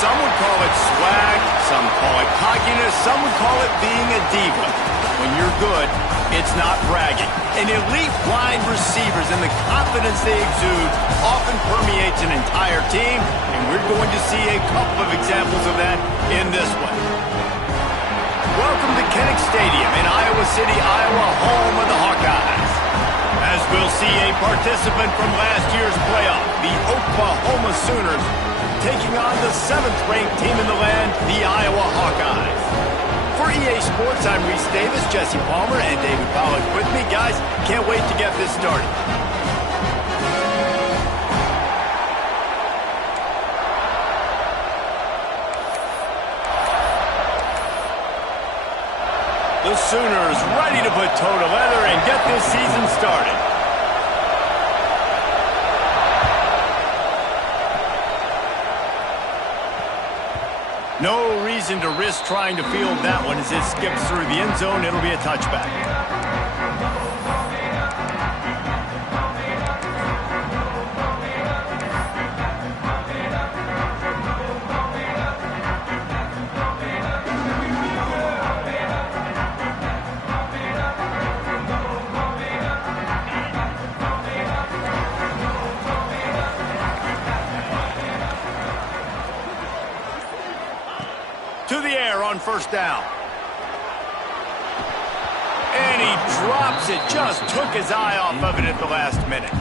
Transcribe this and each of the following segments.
Some would call it swag, some call it cockiness, some would call it being a diva. When you're good, it's not bragging. And elite wide receivers and the confidence they exude often permeates an entire team, and we're going to see a couple of examples of that in this one. Welcome to Kinnick Stadium in Iowa City, Iowa, home of the Hawkeyes. As we'll see a participant from last year's playoff, the Oklahoma Sooners, taking on the 7th-ranked team in the land, the Iowa Hawkeyes. For EA Sports, I'm Reese Davis, Jesse Palmer, and David Pollack with me. Guys, can't wait to get this started. The Sooners ready to put toe to leather and get this season started. No reason to risk trying to field that one as it skips through the end zone. It'll be a touchback. To the air on first down. And he drops it. Just took his eye off of it at the last minute.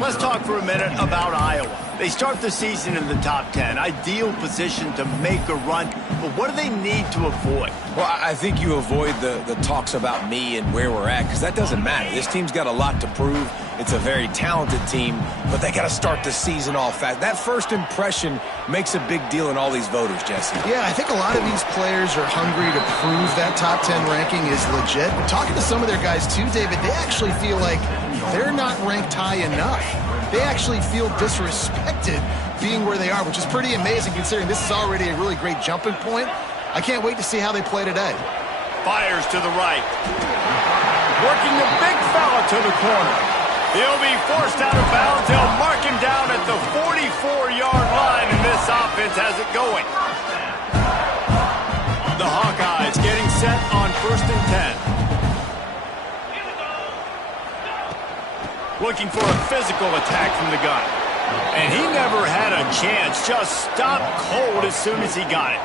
Let's talk for a minute about Iowa. They start the season in the top 10. Ideal position to make a run. But what do they need to avoid? Well, I think you avoid the talks about me and where we're at, because that doesn't matter. This team's got a lot to prove. It's a very talented team, but they got to start the season off fast. That first impression makes a big deal in all these voters, Jesse. Yeah, I think a lot of these players are hungry to prove that top 10 ranking is legit. But talking to some of their guys too, David, they actually feel like they're not ranked high enough. They actually feel disrespected being where they are, which is pretty amazing considering this is already a really great jumping point. I can't wait to see how they play today. Fires to the right. Working the big fella to the corner. He'll be forced out of bounds. They'll mark him down at the 44-yard line, and this offense has it going. The Hawkeyes getting set on 1st and 10. Looking for a physical attack from the gun. And he never had a chance. Just stopped cold as soon as he got it.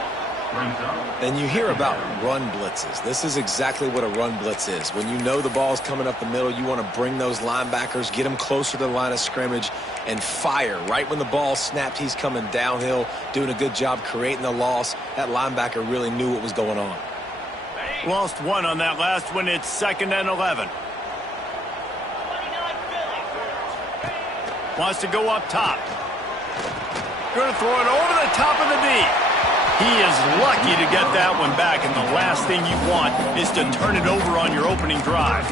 And you hear about run blitzes. This is exactly what a run blitz is. When you know the ball's coming up the middle, you want to bring those linebackers, get them closer to the line of scrimmage, and fire. Right when the ball snapped, he's coming downhill, doing a good job creating the loss. That linebacker really knew what was going on. Lost one on that last one. It's 2nd and 11. Wants to go up top. Going to throw it over the top of the D. He is lucky to get that one back, and the last thing you want is to turn it over on your opening drive.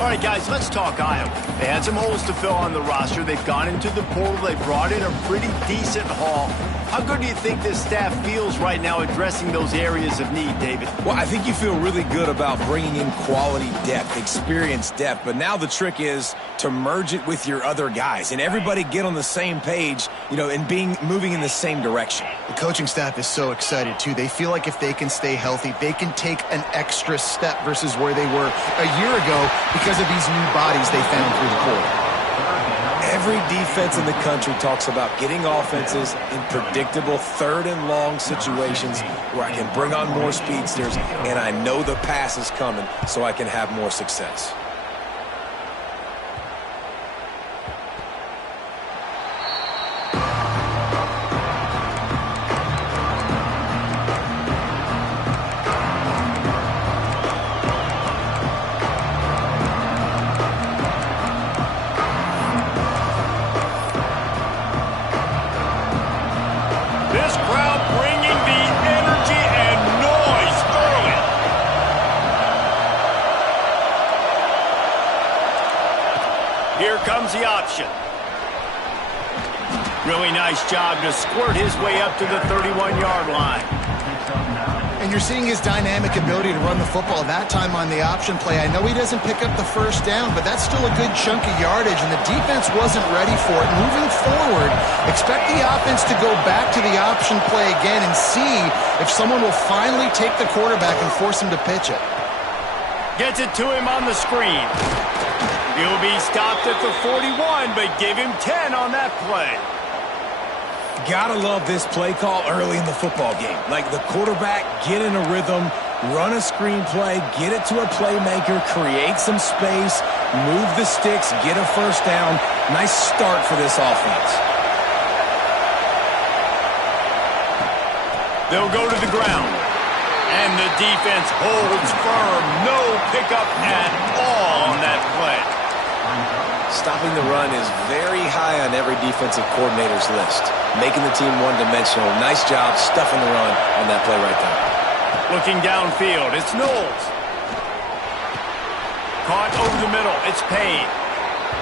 All right, guys, let's talk Iowa. They had some holes to fill on the roster. They've gone into the portal. They brought in a pretty decent haul. How good do you think this staff feels right now addressing those areas of need, David? Well, I think you feel really good about bringing in quality depth, experience depth, but now the trick is to merge it with your other guys and everybody get on the same page, you know, and moving in the same direction. The coaching staff is so excited, too. They feel like if they can stay healthy, they can take an extra step versus where they were a year ago because of these new bodies they found through the portal. Every defense in the country talks about getting offenses in predictable 3rd and long situations where I can bring on more speedsters and I know the pass is coming so I can have more success. This crowd bringing the energy and noise early. Here comes the option. Really nice job to squirt his way up to the 31-yard line. And you're seeing his dynamic ability to run the football that time on the option play. I know he doesn't pick up the first down, but that's still a good chunk of yardage, and the defense wasn't ready for it. Moving forward, expect the offense to go back to the option play again and see if someone will finally take the quarterback and force him to pitch it. Gets it to him on the screen. He'll be stopped at the 41, but give him 10 on that play. Gotta love this play call early in the football game. Like the quarterback, get in a rhythm, run a screen play, get it to a playmaker, create some space, move the sticks, get a first down. Nice start for this offense. They'll go to the ground. And the defense holds firm. No pickup at all on that play. Stopping the run is very high on every defensive coordinator's list. Making the team one-dimensional. Nice job stuffing the run on that play right there. Looking downfield, it's Knowles. Caught over the middle, it's Payne.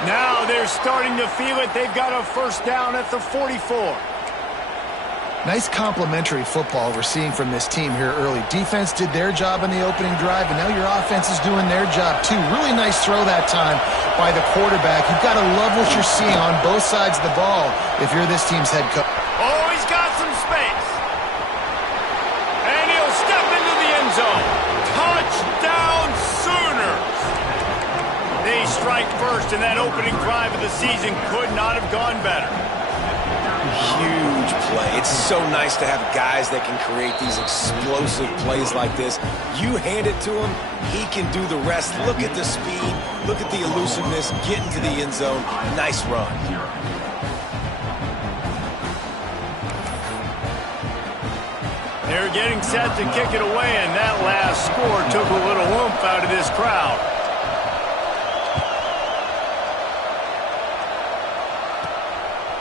Now they're starting to feel it. They've got a first down at the 44. Nice complementary football we're seeing from this team here early. Defense did their job in the opening drive, and now your offense is doing their job too. Really nice throw that time by the quarterback. You've got to love what you're seeing on both sides of the ball if you're this team's head coach. Oh, he's got some space. And he'll step into the end zone. Touchdown Sooners. They strike first, and that opening drive of the season could not have gone better. Huge play. It's so nice to have guys that can create these explosive plays like this. You hand it to him, he can do the rest. Look at the speed, look at the elusiveness, get into the end zone. Nice run. They're getting set to kick it away, and that last score took a little oomph out of this crowd.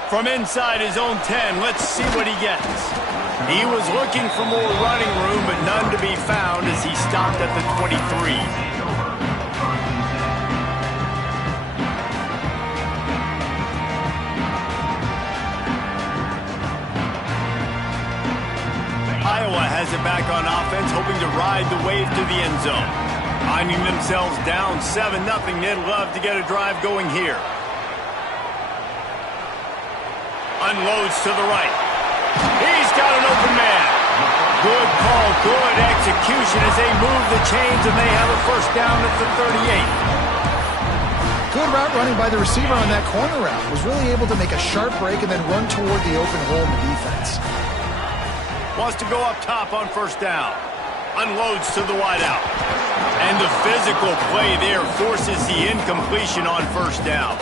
From inside his own 10, let's see what he gets. He was looking for more running room, but none to be found as he stopped at the 23. Iowa has it back on offense, hoping to ride the wave to the end zone. Finding themselves down 7-0, they'd love to get a drive going here. Unloads to the right. He's got an open man. Good call, good execution as they move the chains, and they have a first down at the 38. Good route running by the receiver on that corner route. Was really able to make a sharp break and then run toward the open hole in the defense. Wants to go up top on first down. Unloads to the wideout. And the physical play there forces the incompletion on first down.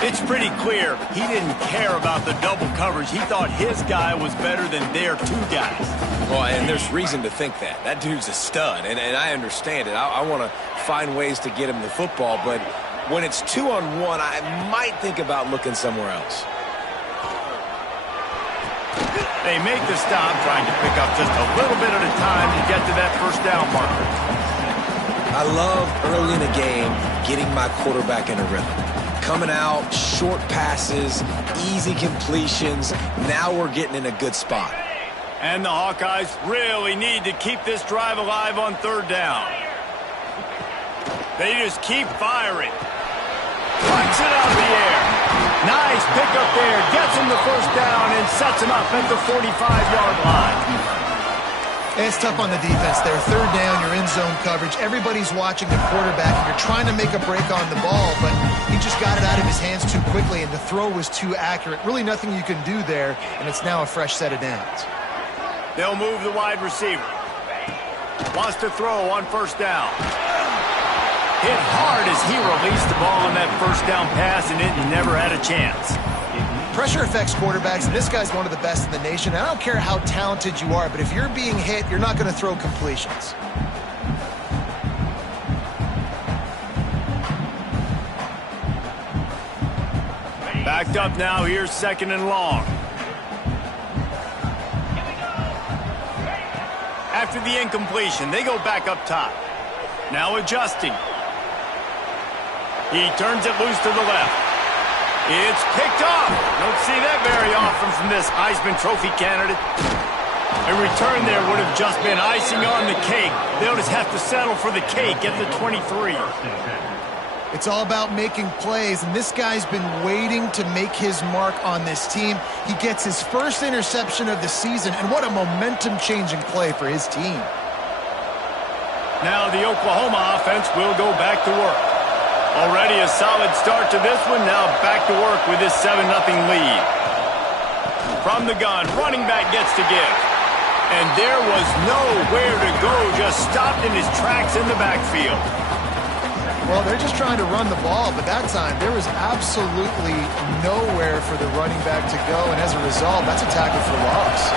It's pretty clear he didn't care about the double coverage. He thought his guy was better than their two guys. Well, and there's reason to think that. That dude's a stud, and I understand it. I want to find ways to get him the football, but when it's 2-on-1, I might think about looking somewhere else. They make the stop, trying to pick up just a little bit at a time to get to that first down marker. I love early in a game getting my quarterback in a rhythm. Coming out, short passes, easy completions. Now we're getting in a good spot. And the Hawkeyes really need to keep this drive alive on third down. They just keep firing. Flicks it out of the air. Nice pickup there. Gets him the first down and sets him up at the 45-yard line. It's tough on the defense there. Third down, you're in zone coverage. Everybody's watching the quarterback, and you're trying to make a break on the ball, but he just got it out of his hands too quickly, and the throw was too accurate. Really nothing you can do there, and it's now a fresh set of downs. They'll move the wide receiver. Wants to throw on first down. Hit hard as he released the ball on that first down pass, and it never had a chance. Pressure affects quarterbacks, and this guy's one of the best in the nation. I don't care how talented you are, but if you're being hit, you're not going to throw completions. Backed up now, here's second and long. After the incompletion, they go back up top. Now adjusting. He turns it loose to the left. It's picked off. Don't see that very often from this Heisman Trophy candidate. A return there would have just been icing on the cake. They'll just have to settle for the cake at the 23. It's all about making plays, and this guy's been waiting to make his mark on this team. He gets his first interception of the season, and what a momentum-changing play for his team. Now the Oklahoma offense will go back to work. Already a solid start to this one. Now back to work with this 7-0 lead. From the gun, running back gets to give. And there was nowhere to go, just stopped in his tracks in the backfield. Well, they're just trying to run the ball, but that time there was absolutely nowhere for the running back to go, and as a result, that's a tackle for loss.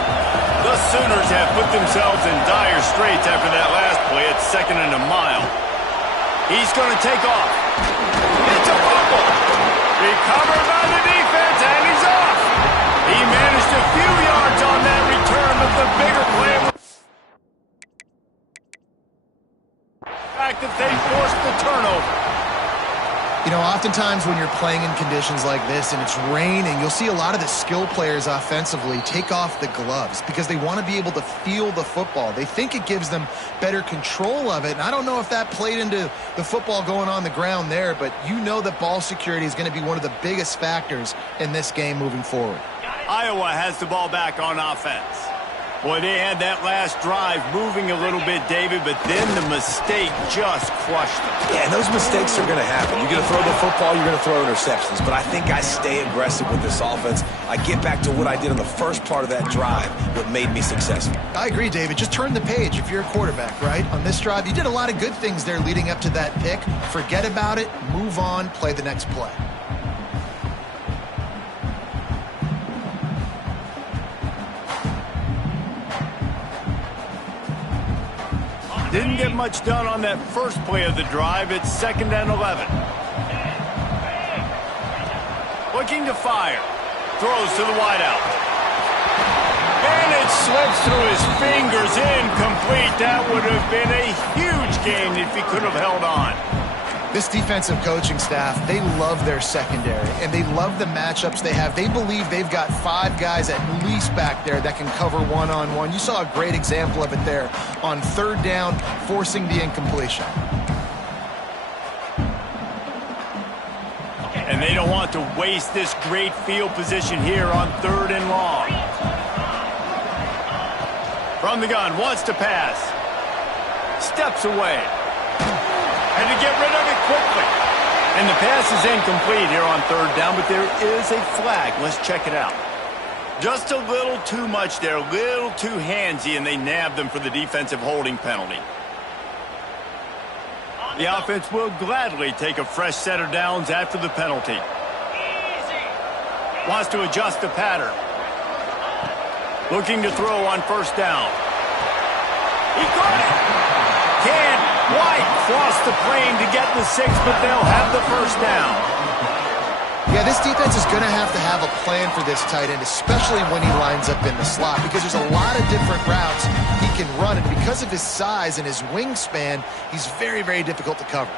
The Sooners have put themselves in dire straits after that last play at 2nd and a mile. He's going to take off. It's a fumble. Recovered by the defense, and he's off. He managed a few yards on that return, but the bigger play was that they forced the turnover. You know, oftentimes when you're playing in conditions like this and it's raining, you'll see a lot of the skill players offensively take off the gloves because they want to be able to feel the football. They think it gives them better control of it, and I don't know if that played into the football going on the ground there, but you know that ball security is going to be one of the biggest factors in this game moving forward. Iowa has the ball back on offense. Boy, they had that last drive moving a little bit, David, but then the mistake just crushed them. Yeah, and those mistakes are going to happen. You're going to throw the football, you're going to throw interceptions. But I think I stay aggressive with this offense. I get back to what I did on the first part of that drive, what made me successful. I agree, David. Just turn the page if you're a quarterback, right? On this drive, you did a lot of good things there leading up to that pick. Forget about it, move on, play the next play. Didn't get much done on that first play of the drive. It's 2nd and 11. Looking to fire. Throws to the wideout. And it slips through his fingers. Incomplete. That would have been a huge gain if he could have held on. This defensive coaching staff, they love their secondary, and they love the matchups they have. They believe they've got 5 guys at least back there that can cover one-on-one. You saw a great example of it there on 3rd down, forcing the incompletion. And they don't want to waste this great field position here on 3rd and long. From the gun, wants to pass. Steps away. And to get rid of it quickly. And the pass is incomplete here on 3rd down, but there is a flag. Let's check it out. Just a little too much there, a little too handsy, and they nabbed them for the defensive holding penalty. The offense will gladly take a fresh set of downs after the penalty. Wants to adjust the pattern. Looking to throw on 1st down. He got it! Can't quite cross the plane to get the 6, but they'll have the 1st down. Yeah, this defense is going to have a plan for this tight end, especially when he lines up in the slot, because there's a lot of different routes he can run, and because of his size and his wingspan, he's very, very difficult to cover.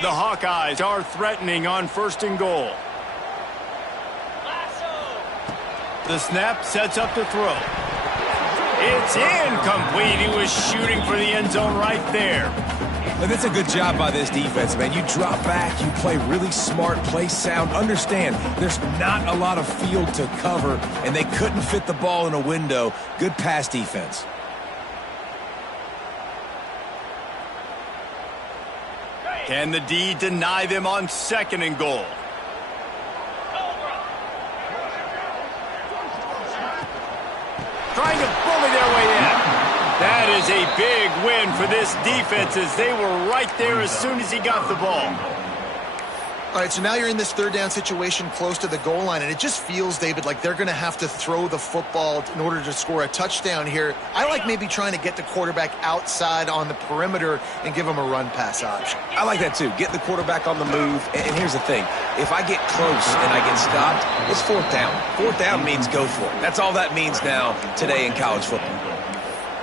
The Hawkeyes are threatening on 1st and goal. The snap sets up to throw. It's incomplete. He was shooting for the end zone right there. And that's a good job by this defense, man. You drop back, you play really smart, play sound. Understand, there's not a lot of field to cover, and they couldn't fit the ball in a window. Good pass defense. Can the D deny them on 2nd and goal? Trying to bully their way in. That is a big win for this defense as they were right there as soon as he got the ball. All right, so now you're in this 3rd down situation close to the goal line, and it just feels, David, like they're going to have to throw the football in order to score a touchdown here. I like maybe trying to get the quarterback outside on the perimeter and give him a run-pass option. I like that, too. Get the quarterback on the move. And here's the thing. If I get close and I get stopped, it's 4th down. 4th down means go for it. That's all that means now today in college football.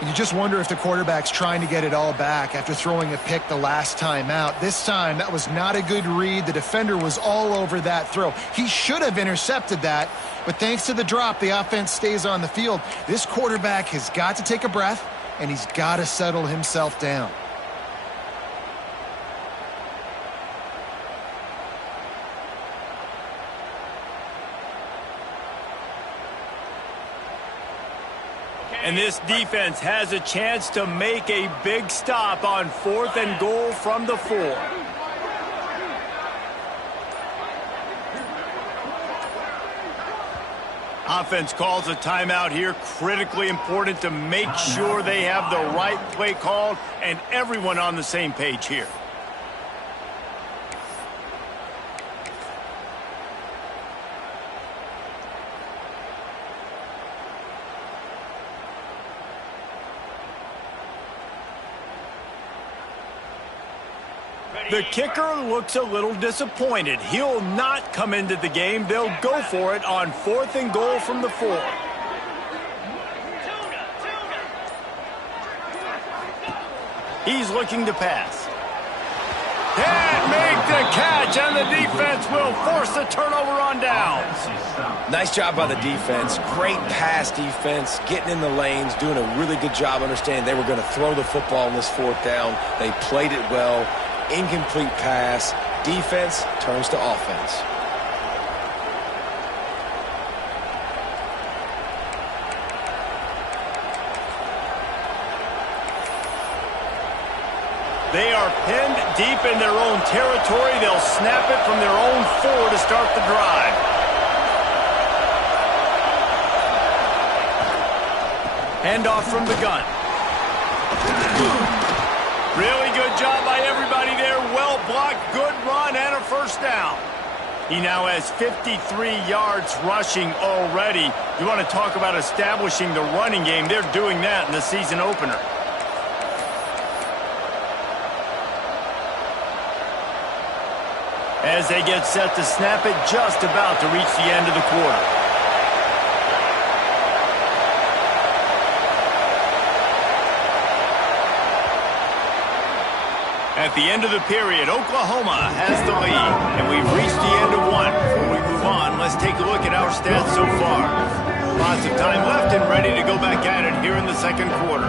You just wonder if the quarterback's trying to get it all back after throwing a pick the last time out. This time, that was not a good read. The defender was all over that throw. He should have intercepted that, but thanks to the drop, the offense stays on the field. This quarterback has got to take a breath, and he's got to settle himself down. And this defense has a chance to make a big stop on 4th and goal from the 4. Offense calls a timeout here. Critically important to make sure they have the right play called and everyone on the same page here. The kicker looks a little disappointed. He'll not come into the game. They'll go for it on 4th and goal from the 4. He's looking to pass. Can't make the catch, and the defense will force the turnover on downs. Nice job by the defense. Great pass defense, getting in the lanes, doing a really good job understanding they were going to throw the football on this 4th down. They played it well. Incomplete pass. Defense turns to offense. They are pinned deep in their own territory. They'll snap it from their own 4 to start the drive. Handoff from the gun. Really good job by everybody there. Well blocked, good run, and a first down. He now has 53 yards rushing already. You want to talk about establishing the running game. They're doing that in the season opener. As they get set to snap it, just about to reach the end of the quarter. At the end of the period, Oklahoma has the lead, and we've reached the end of one. Before we move on, let's take a look at our stats so far. Lots of time left and ready to go back at it here in the second quarter.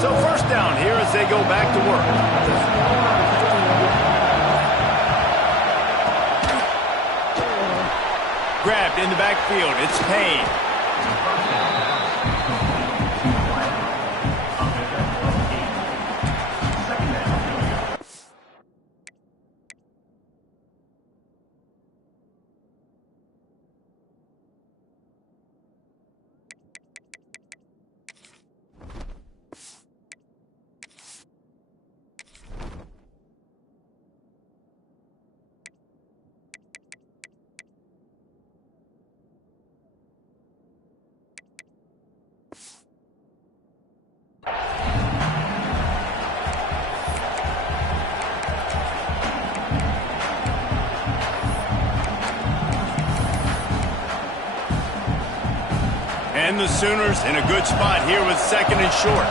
So first down here as they go back to work. Grabbed in the backfield. It's Payne. And the Sooners in a good spot here with second and short.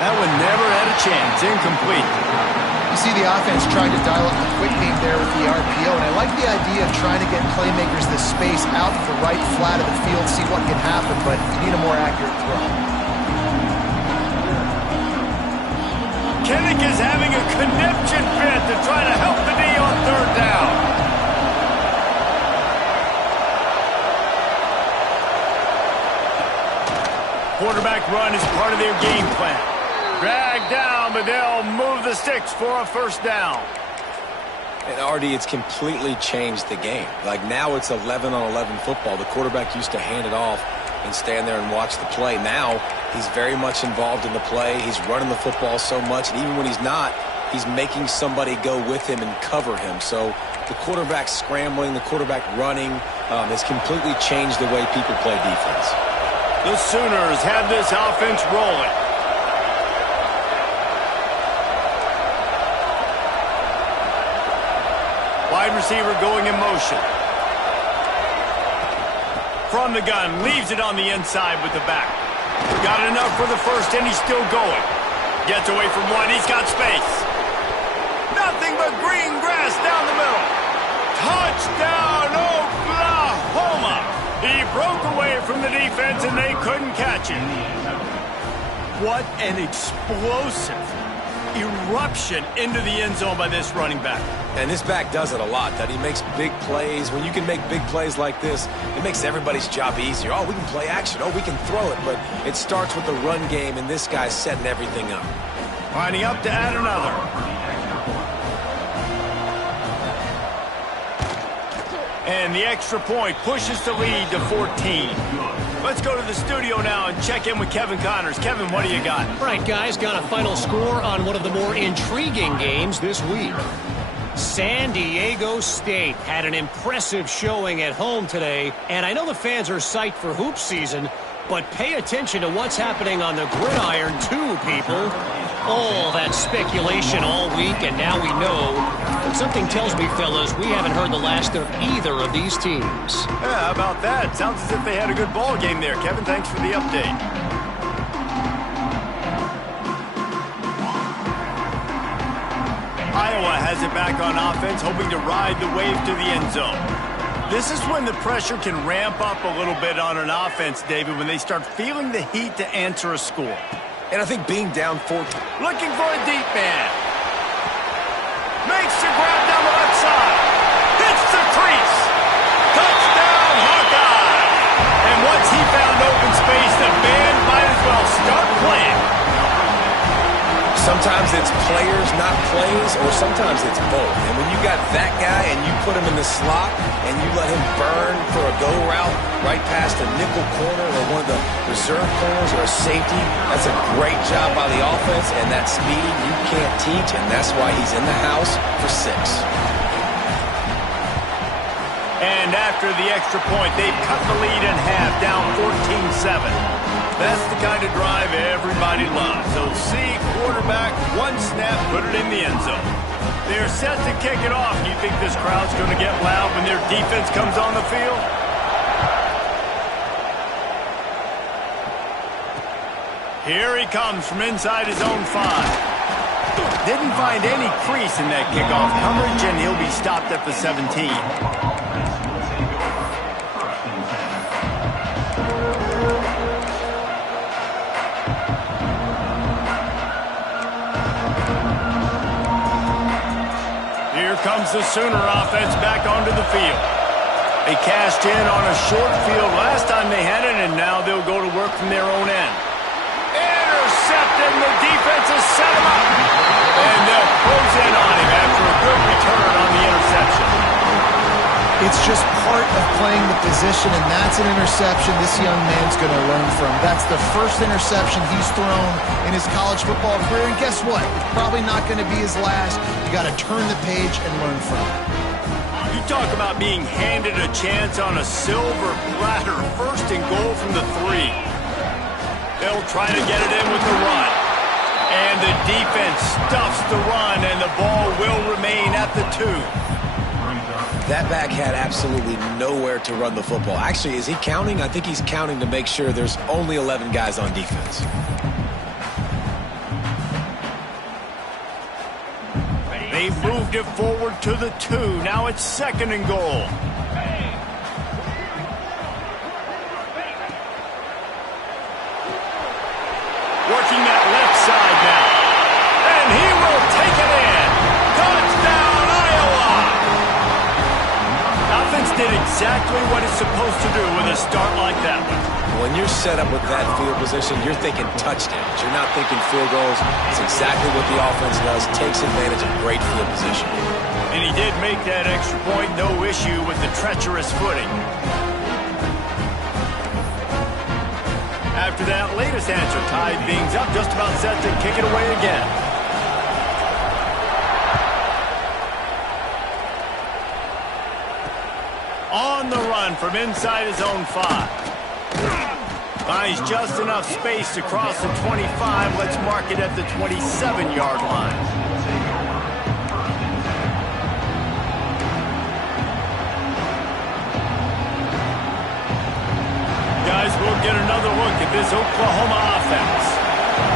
That one never had a chance. Incomplete. You see the offense trying to dial up the quick game there with the RPO, and I like the idea of trying to get playmakers this space out to the right flat of the field, see what can happen, but you need a more accurate throw. Kinnick is having a conniption fit to try to help the D on third down. Quarterback run is part of their game plan. Dragged down, but they'll move the sticks for a first down. And Artie, it's completely changed the game. Like now it's 11-on-11 football. The quarterback used to hand it off and stand there and watch the play. Now he's very much involved in the play. He's running the football so much, and even when he's not, he's making somebody go with him and cover him. So the quarterback scrambling, the quarterback running has completely changed the way people play defense. The Sooners have this offense rolling. Wide receiver going in motion. From the gun, leaves it on the inside with the back. Got enough for the first, and he's still going. Gets away from one, he's got space. Nothing but green grass down the middle. Touchdown, Oklahoma! He broke away from the defense, and they couldn't catch him. What an explosive eruption into the end zone by this running back. And this back does it a lot, that he makes big plays. When you can make big plays like this, it makes everybody's job easier. Oh, we can play action. Oh, we can throw it. But it starts with the run game, and this guy's setting everything up. Lining up to add another. And the extra point pushes the lead to 14. Let's go to the studio now and check in with Kevin Connors. Kevin, what do you got? All right, guys, got a final score on one of the more intriguing games this week. San Diego State had an impressive showing at home today, and I know the fans are psyched for hoop season, but pay attention to what's happening on the gridiron too, people. All that speculation all week, and now we know. But something tells me, fellas, we haven't heard the last of either of these teams. Yeah, how about that? Sounds as if they had a good ball game there. Kevin, thanks for the update. Iowa has it back on offense, hoping to ride the wave to the end zone. This is when the pressure can ramp up a little bit on an offense, David, when they start feeling the heat to answer a score. And I think being down 4... Looking for a deep man. Makes the grab down the left side. Hits the crease. Touchdown, Hawkeye. And once he found open space, the band might as well start playing. Sometimes it's players, not plays, or sometimes it's both. And when you got that guy and you put him in the slot and you let him burn for a go route right past a nickel corner or one of the reserve corners or a safety, that's a great job by the offense, and that speed you can't teach, and that's why he's in the house for 6. And after the extra point, they've cut the lead in half, down 14-7. That's the kind of drive everybody loves. So see, quarterback, one snap, put it in the end zone. They're set to kick it off. Do you think this crowd's going to get loud when their defense comes on the field? Here he comes from inside his own 5. Didn't find any crease in that kickoff coverage, and he'll be stopped at the 17. Here comes the Sooner offense back onto the field. They cashed in on a short field last time they had it, and now they'll go to work from their own end. Intercepted, and the defense has set him up. And they'll close in on him after a good return on the interception. It's just part of playing the position, and that's an interception this young man's going to learn from. That's the first interception he's thrown in his college football career, and guess what? It's probably not going to be his last. You got to turn the page and learn from it. You talk about being handed a chance on a silver platter, first and goal from the 3. They'll try to get it in with the run. And the defense stuffs the run, and the ball will remain at the 2. That back had absolutely nowhere to run the football. Actually, is he counting? I think he's counting to make sure there's only 11 guys on defense. They've moved it forward to the 2. Now it's 2nd and goal. Working that left side now. And he will take it in. Touchdown, Iowa! Offense did exactly what it's supposed to do with a start like that one. When you're set up with that field position, you're thinking touchdowns. You're not thinking field goals. It's exactly what the offense does. Takes advantage of great field position. And he did make that extra point. No issue with the treacherous footing. After that latest answer tied things up, just about set to kick it away again. On the run from inside his own 5. Finds just enough space to cross the 25. Let's mark it at the 27-yard line. Guys, we'll get another look at this Oklahoma offense.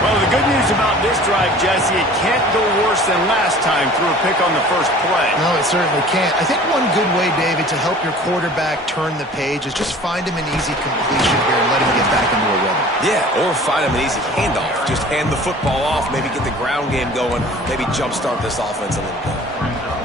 Well, the good news about this drive, Jesse, it can't go worse than last time through a pick on the first play. No, it certainly can't. I think one good way, David, to help your quarterback turn the page is just find him an easy completion here and let him get back into a rhythm. Yeah, or find him an easy handoff. Just hand the football off, maybe get the ground game going, maybe jumpstart this offense a little bit.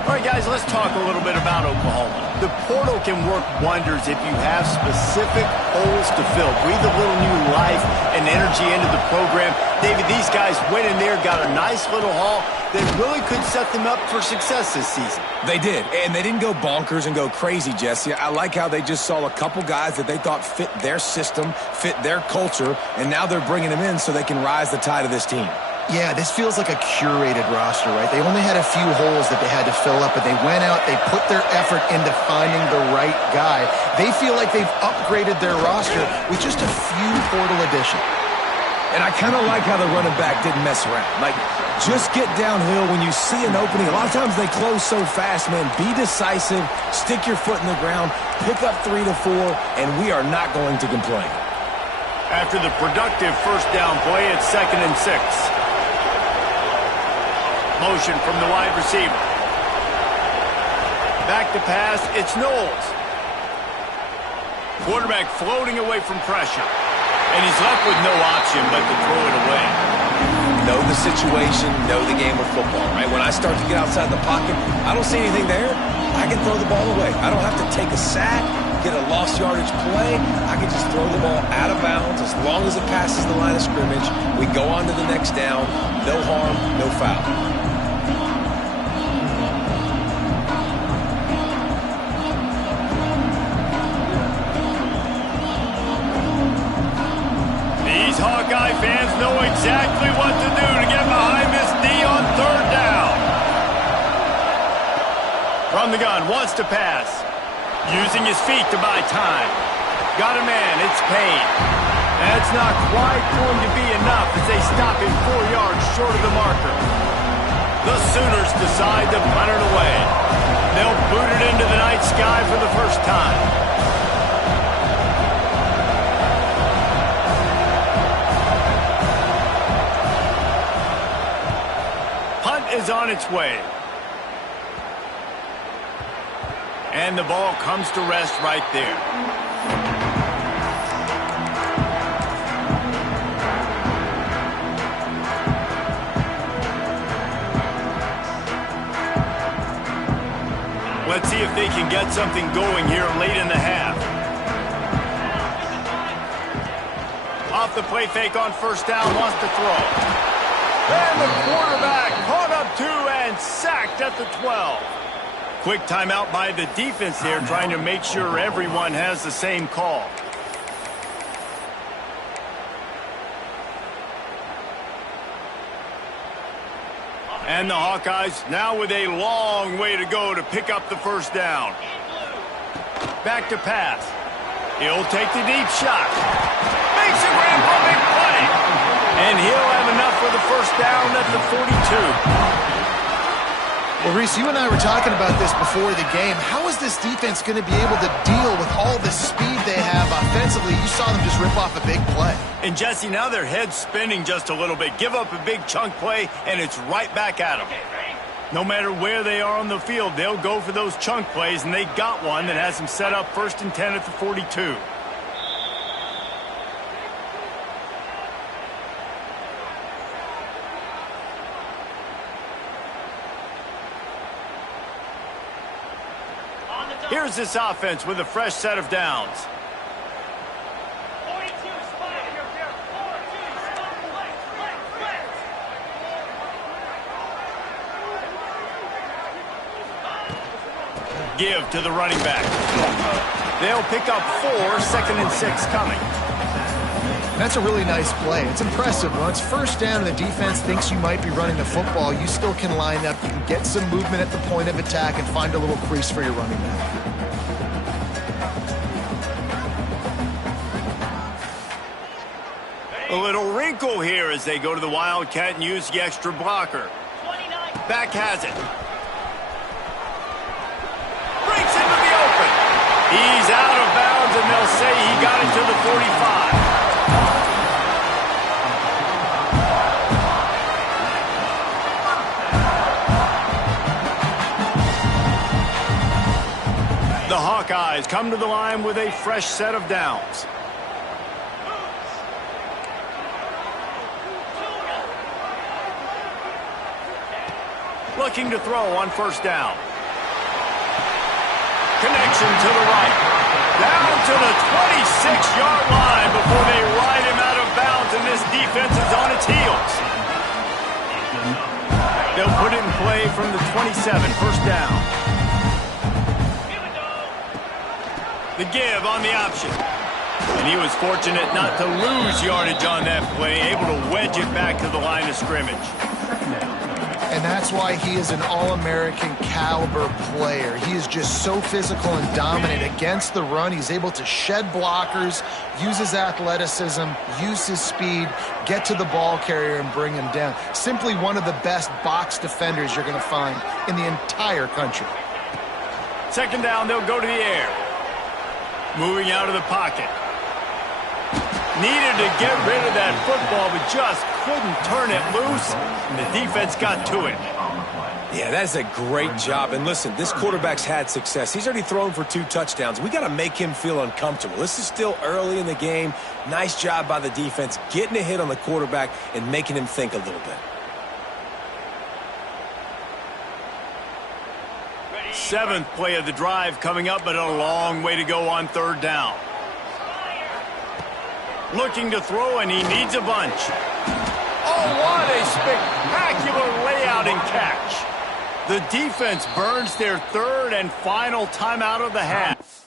All right, guys, let's talk a little bit about Oklahoma. The portal can work wonders if you have specific holes to fill. Breathe a little new life and energy into the program. David, these guys went in there, got a nice little haul that really could set them up for success this season. They did, and they didn't go bonkers and go crazy, Jesse. I like how they just saw a couple guys that they thought fit their system, fit their culture, and now they're bringing them in so they can rise the tide of this team. Yeah, this feels like a curated roster, right? They only had a few holes that they had to fill up, but they went out, they put their effort into finding the right guy. They feel like they've upgraded their roster with just a few portal additions. And I kind of like how the running back didn't mess around. Like, just get downhill when you see an opening. A lot of times they close so fast, man. Be decisive, stick your foot in the ground, pick up 3 to 4, and we are not going to complain. After the productive first down play, it's 2nd and 6. Motion from the wide receiver. Back to pass, it's Knowles. Quarterback floating away from pressure. And he's left with no option but to throw it away. Know the situation, know the game of football, right? When I start to get outside the pocket, I don't see anything there, I can throw the ball away. I don't have to take a sack, get a lost yardage play. I can just throw the ball out of bounds as long as it passes the line of scrimmage. We go on to the next down. No harm, no foul. Hawkeye fans know exactly what to do to get behind this D on 3rd down. From the gun, wants to pass. Using his feet to buy time. Got a man, it's Payne. That's not quite going to be enough as they stop him 4 yards short of the marker. The Sooners decide to punt it away. They'll boot it into the night sky for the first time. Is on its way. And the ball comes to rest right there. Let's see if they can get something going here late in the half. Off the play fake on first down, wants to throw. And the quarterback caught up 2 and sacked at the 12. Quick timeout by the defense there, trying to make sure everyone has the same call. And the Hawkeyes now with a long way to go to pick up the first down. Back to pass. He'll take the deep shot. Makes a grab for a big play. And he'll have enough for the first down at the 42. Well, Reese, you and I were talking about this before the game. How is this defense going to be able to deal with all the speed they have offensively? You saw them just rip off a big play. And, Jesse, now their head's spinning just a little bit. Give up a big chunk play, and it's right back at them. No matter where they are on the field, they'll go for those chunk plays, and they got one that has them set up 1st and 10 at the 42. Here's this offense with a fresh set of downs. Give to the running back. They'll pick up 4, 2nd and 6 coming. That's a really nice play. It's impressive. When it's first down and the defense thinks you might be running the football, you still can line up. You can get some movement at the point of attack and find a little crease for your running back. A little wrinkle here as they go to the Wildcat and use the extra blocker. Back has it. Breaks into the open. He's out of bounds, and they'll say he got it to the 45. The Hawkeyes come to the line with a fresh set of downs. Looking to throw on first down. Connection to the right. Down to the 26-yard line before they ride him out of bounds, and this defense is on its heels. They'll put it in play from the 27, first down. The give on the option. And he was fortunate not to lose yardage on that play, able to wedge it back to the line of scrimmage. And that's why he is an All-American caliber player. He is just so physical and dominant against the run. He's able to shed blockers, use his athleticism, use his speed, get to the ball carrier and bring him down. Simply one of the best box defenders you're going to find in the entire country. Second down, they'll go to the air. Moving out of the pocket. Needed to get rid of that football, but just couldn't turn it loose, and the defense got to it. Yeah, that's a great job. And listen, this quarterback's had success. He's already thrown for 2 touchdowns. We got to make him feel uncomfortable. This is still early in the game. Nice job by the defense, getting a hit on the quarterback and making him think a little bit. Seventh play of the drive coming up, but a long way to go on third down. Looking to throw, and he needs a bunch. Oh, what a spectacular layout and catch. The defense burns their third and final timeout of the half.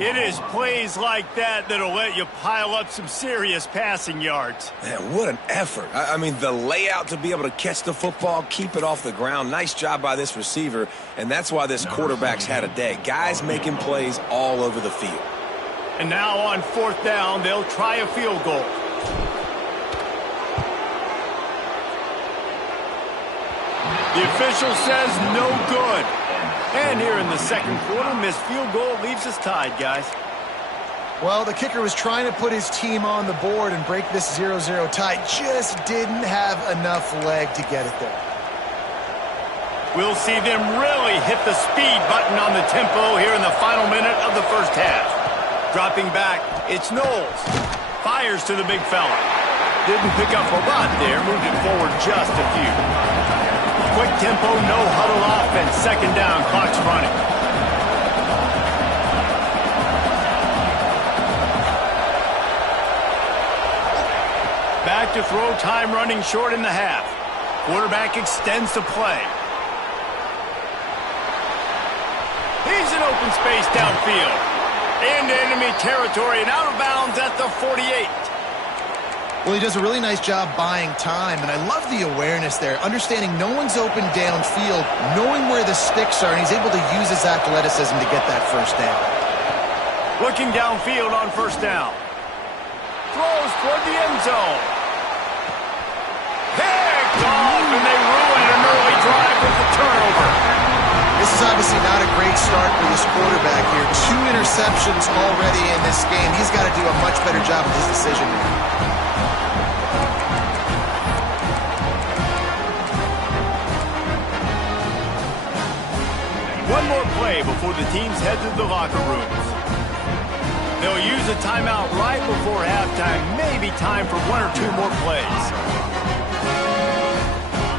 It is plays like that that'll let you pile up some serious passing yards. Man, what an effort. I mean, the layout to be able to catch the football, keep it off the ground. Nice job by this receiver, and that's why this quarterback's had a day. Guys making plays all over the field. And now on fourth down, they'll try a field goal. The official says no good. And here in the second quarter, missed field goal leaves us tied, guys. Well, the kicker was trying to put his team on the board and break this 0-0 tie. Just didn't have enough leg to get it there. We'll see them really hit the speed button on the tempo here in the final minute of the first half. Dropping back, it's Knowles. Fires to the big fella. Didn't pick up a lot there, moved it forward just a few. Quick tempo, no huddle offense. Second down, clock's running. Back to throw, time running short in the half. Quarterback extends the play. He's in open space downfield. Into enemy territory and out of bounds at the 48. Well, he does a really nice job buying time, and I love the awareness there, understanding no one's open downfield, knowing where the sticks are, and he's able to use his athleticism to get that first down. Looking downfield on first down. Throws toward the end zone. Picked off, and they ruin an early drive with the turnover. This is obviously not a great start for this quarterback here. 2 interceptions already in this game. He's got to do a much better job of his decision making. before the teams head to the locker rooms. They'll use a timeout right before halftime, maybe time for one or two more plays.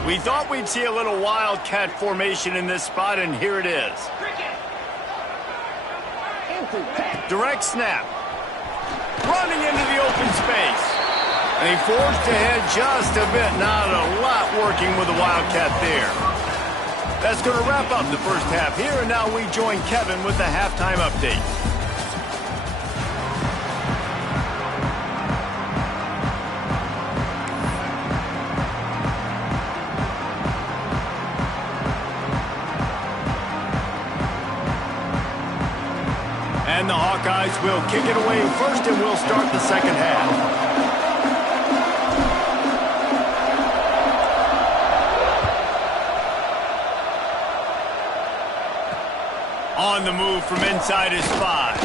We thought we'd see a little wildcat formation in this spot, and here it is. Direct snap. Running into the open space. And he forced ahead just a bit. Not a lot working with the wildcat there. That's going to wrap up the first half here, and now we join Kevin with the halftime update. And the Hawkeyes will kick it away first, and we'll start the second half. On the move from inside his 5.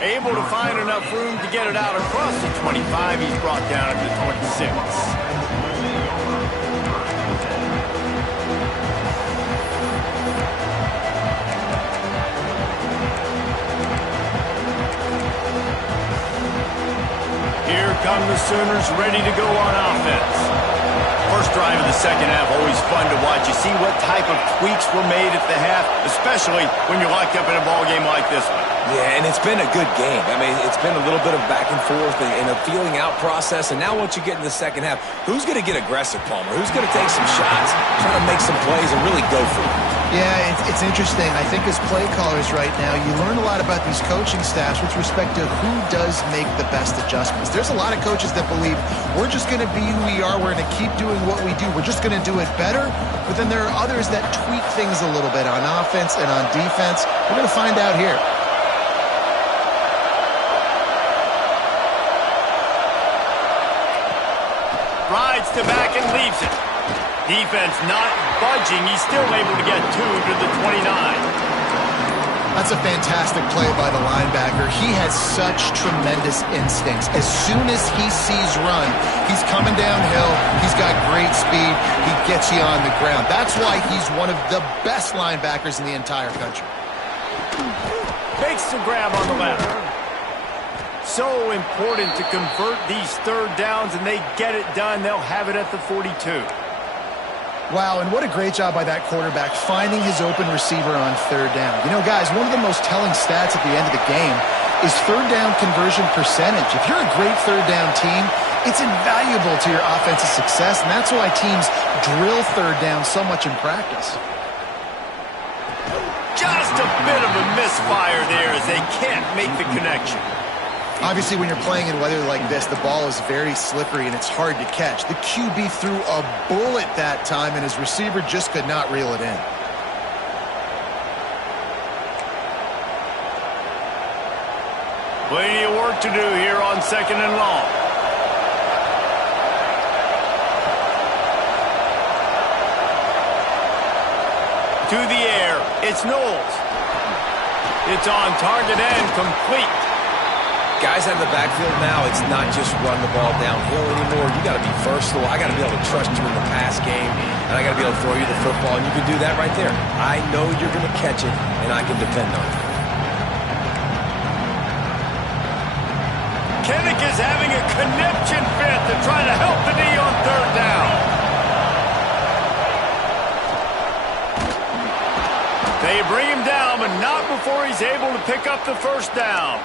Able to find enough room to get it out across the 25. He's brought down at the 26. Here come the Sooners ready to go on offense. First drive of the second half, always fun to watch. You see what type of tweaks were made at the half, especially when you're locked up in a ball game like this one. Yeah, and it's been a good game. I mean, it's been a little bit of back and forth and a feeling out process. And now once you get in the second half, who's going to get aggressive, Palmer? Who's going to take some shots, try to make some plays, and really go for it? Yeah, it's interesting. I think as play callers right now, you learn a lot about these coaching staffs with respect to who does make the best adjustments. There's a lot of coaches that believe we're just going to be who we are. We're going to keep doing what we do. We're just going to do it better. But then there are others that tweak things a little bit on offense and on defense. We're going to find out here. Rides to back and leaves it. Defense not budging. He's still able to get 2 to the 29. That's a fantastic play by the linebacker. He has such tremendous instincts. As soon as he sees run, he's coming downhill. He's got great speed. He gets you on the ground. That's why he's one of the best linebackers in the entire country. Makes the grab on the left. So important to convert these third downs, and they get it done. They'll have it at the 42. Wow, and what a great job by that quarterback finding his open receiver on third down. You know, guys, one of the most telling stats at the end of the game is third down conversion percentage. If you're a great third down team, it's invaluable to your offensive success, and that's why teams drill third down so much in practice. Just a bit of a misfire there as they can't make the connection. Obviously, when you're playing in weather like this, the ball is very slippery and it's hard to catch. The QB threw a bullet that time, and his receiver just could not reel it in. Plenty of work to do here on second and long. To the air, it's Knowles. It's on target and complete. Guys out of the backfield now, it's not just run the ball downhill anymore. You got to be versatile. I got to be able to trust you in the pass game, and I got to be able to throw you the football, and you can do that right there. I know you're going to catch it, and I can depend on it. Kinnick is having a conniption fit to try to help the knee on third down. They bring him down, but not before he's able to pick up the first down.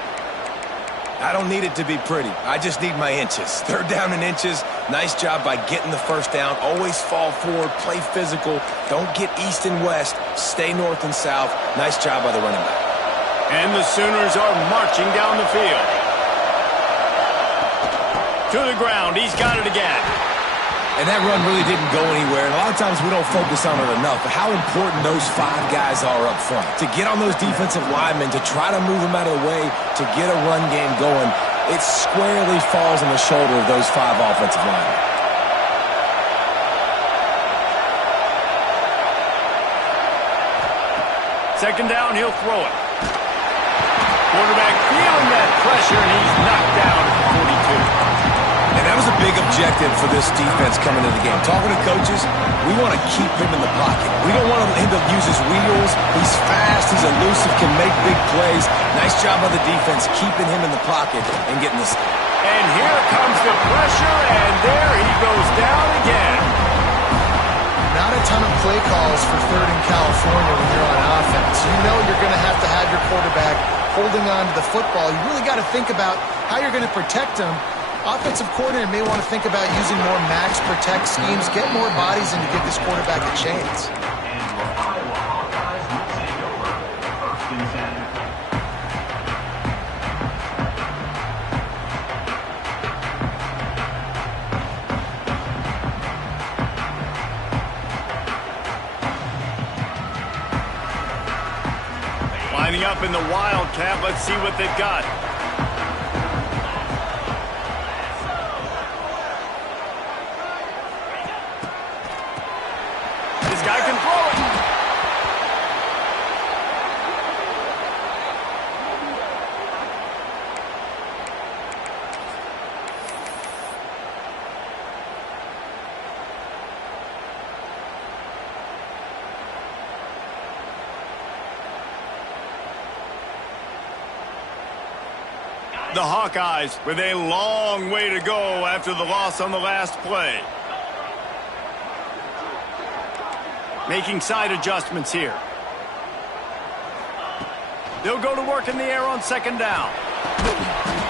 I don't need it to be pretty. I just need my inches. Third down and inches. Nice job by getting the first down. Always fall forward. Play physical. Don't get east and west. Stay north and south. Nice job by the running back. And the Sooners are marching down the field. To the ground. He's got it again. And that run really didn't go anywhere. And a lot of times we don't focus on it enough. But how important those 5 guys are up front. To get on those defensive linemen, to try to move them out of the way, to get a run game going, it squarely falls on the shoulder of those 5 offensive linemen. Second down, he'll throw it. Quarterback feeling that pressure, and he's knocked down at the 42. And that was a big objective expected for this defense coming into the game. Talking to coaches, we want to keep him in the pocket. We don't want him to use his wheels. He's fast, he's elusive, can make big plays. Nice job by the defense keeping him in the pocket and getting this. And here comes the pressure, and there he goes down again. Not a ton of play calls for third in California when you're on offense. You know you're going to have your quarterback holding on to the football. You really got to think about how you're going to protect him. Offensive coordinator may want to think about using more max protect schemes, get more bodies in to give this quarterback a chance. Lining up in the Wildcat. Let's see what they've got. This guy can throw it. The Hawkeyes with a long way to go after the loss on the last play. Making side adjustments here. They'll go to work in the air on second down.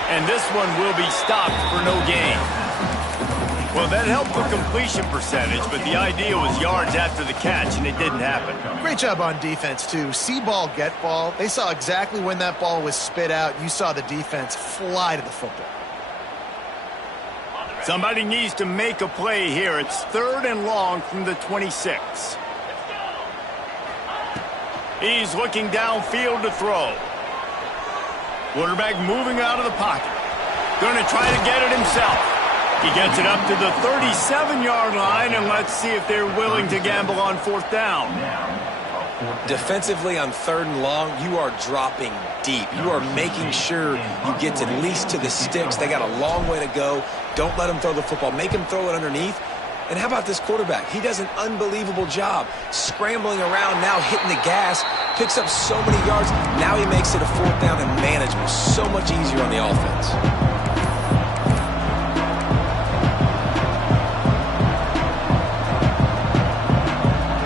And this one will be stopped for no gain. Well, that helped the completion percentage, but the idea was yards after the catch, and it didn't happen. Great job on defense, too. See ball, get ball. They saw exactly when that ball was spit out. You saw the defense fly to the football. Somebody needs to make a play here. It's third and long from the 26. He's looking downfield to throw. Quarterback moving out of the pocket. Going to try to get it himself. He gets it up to the 37-yard line, and let's see if they're willing to gamble on fourth down. Defensively on third and long, you are dropping deep. You are making sure you get at least to the sticks. They got a long way to go. Don't let them throw the football. Make them throw it underneath. And how about this quarterback? He does an unbelievable job scrambling around, now hitting the gas, picks up so many yards. Now he makes it a fourth down and manageable. So much easier on the offense.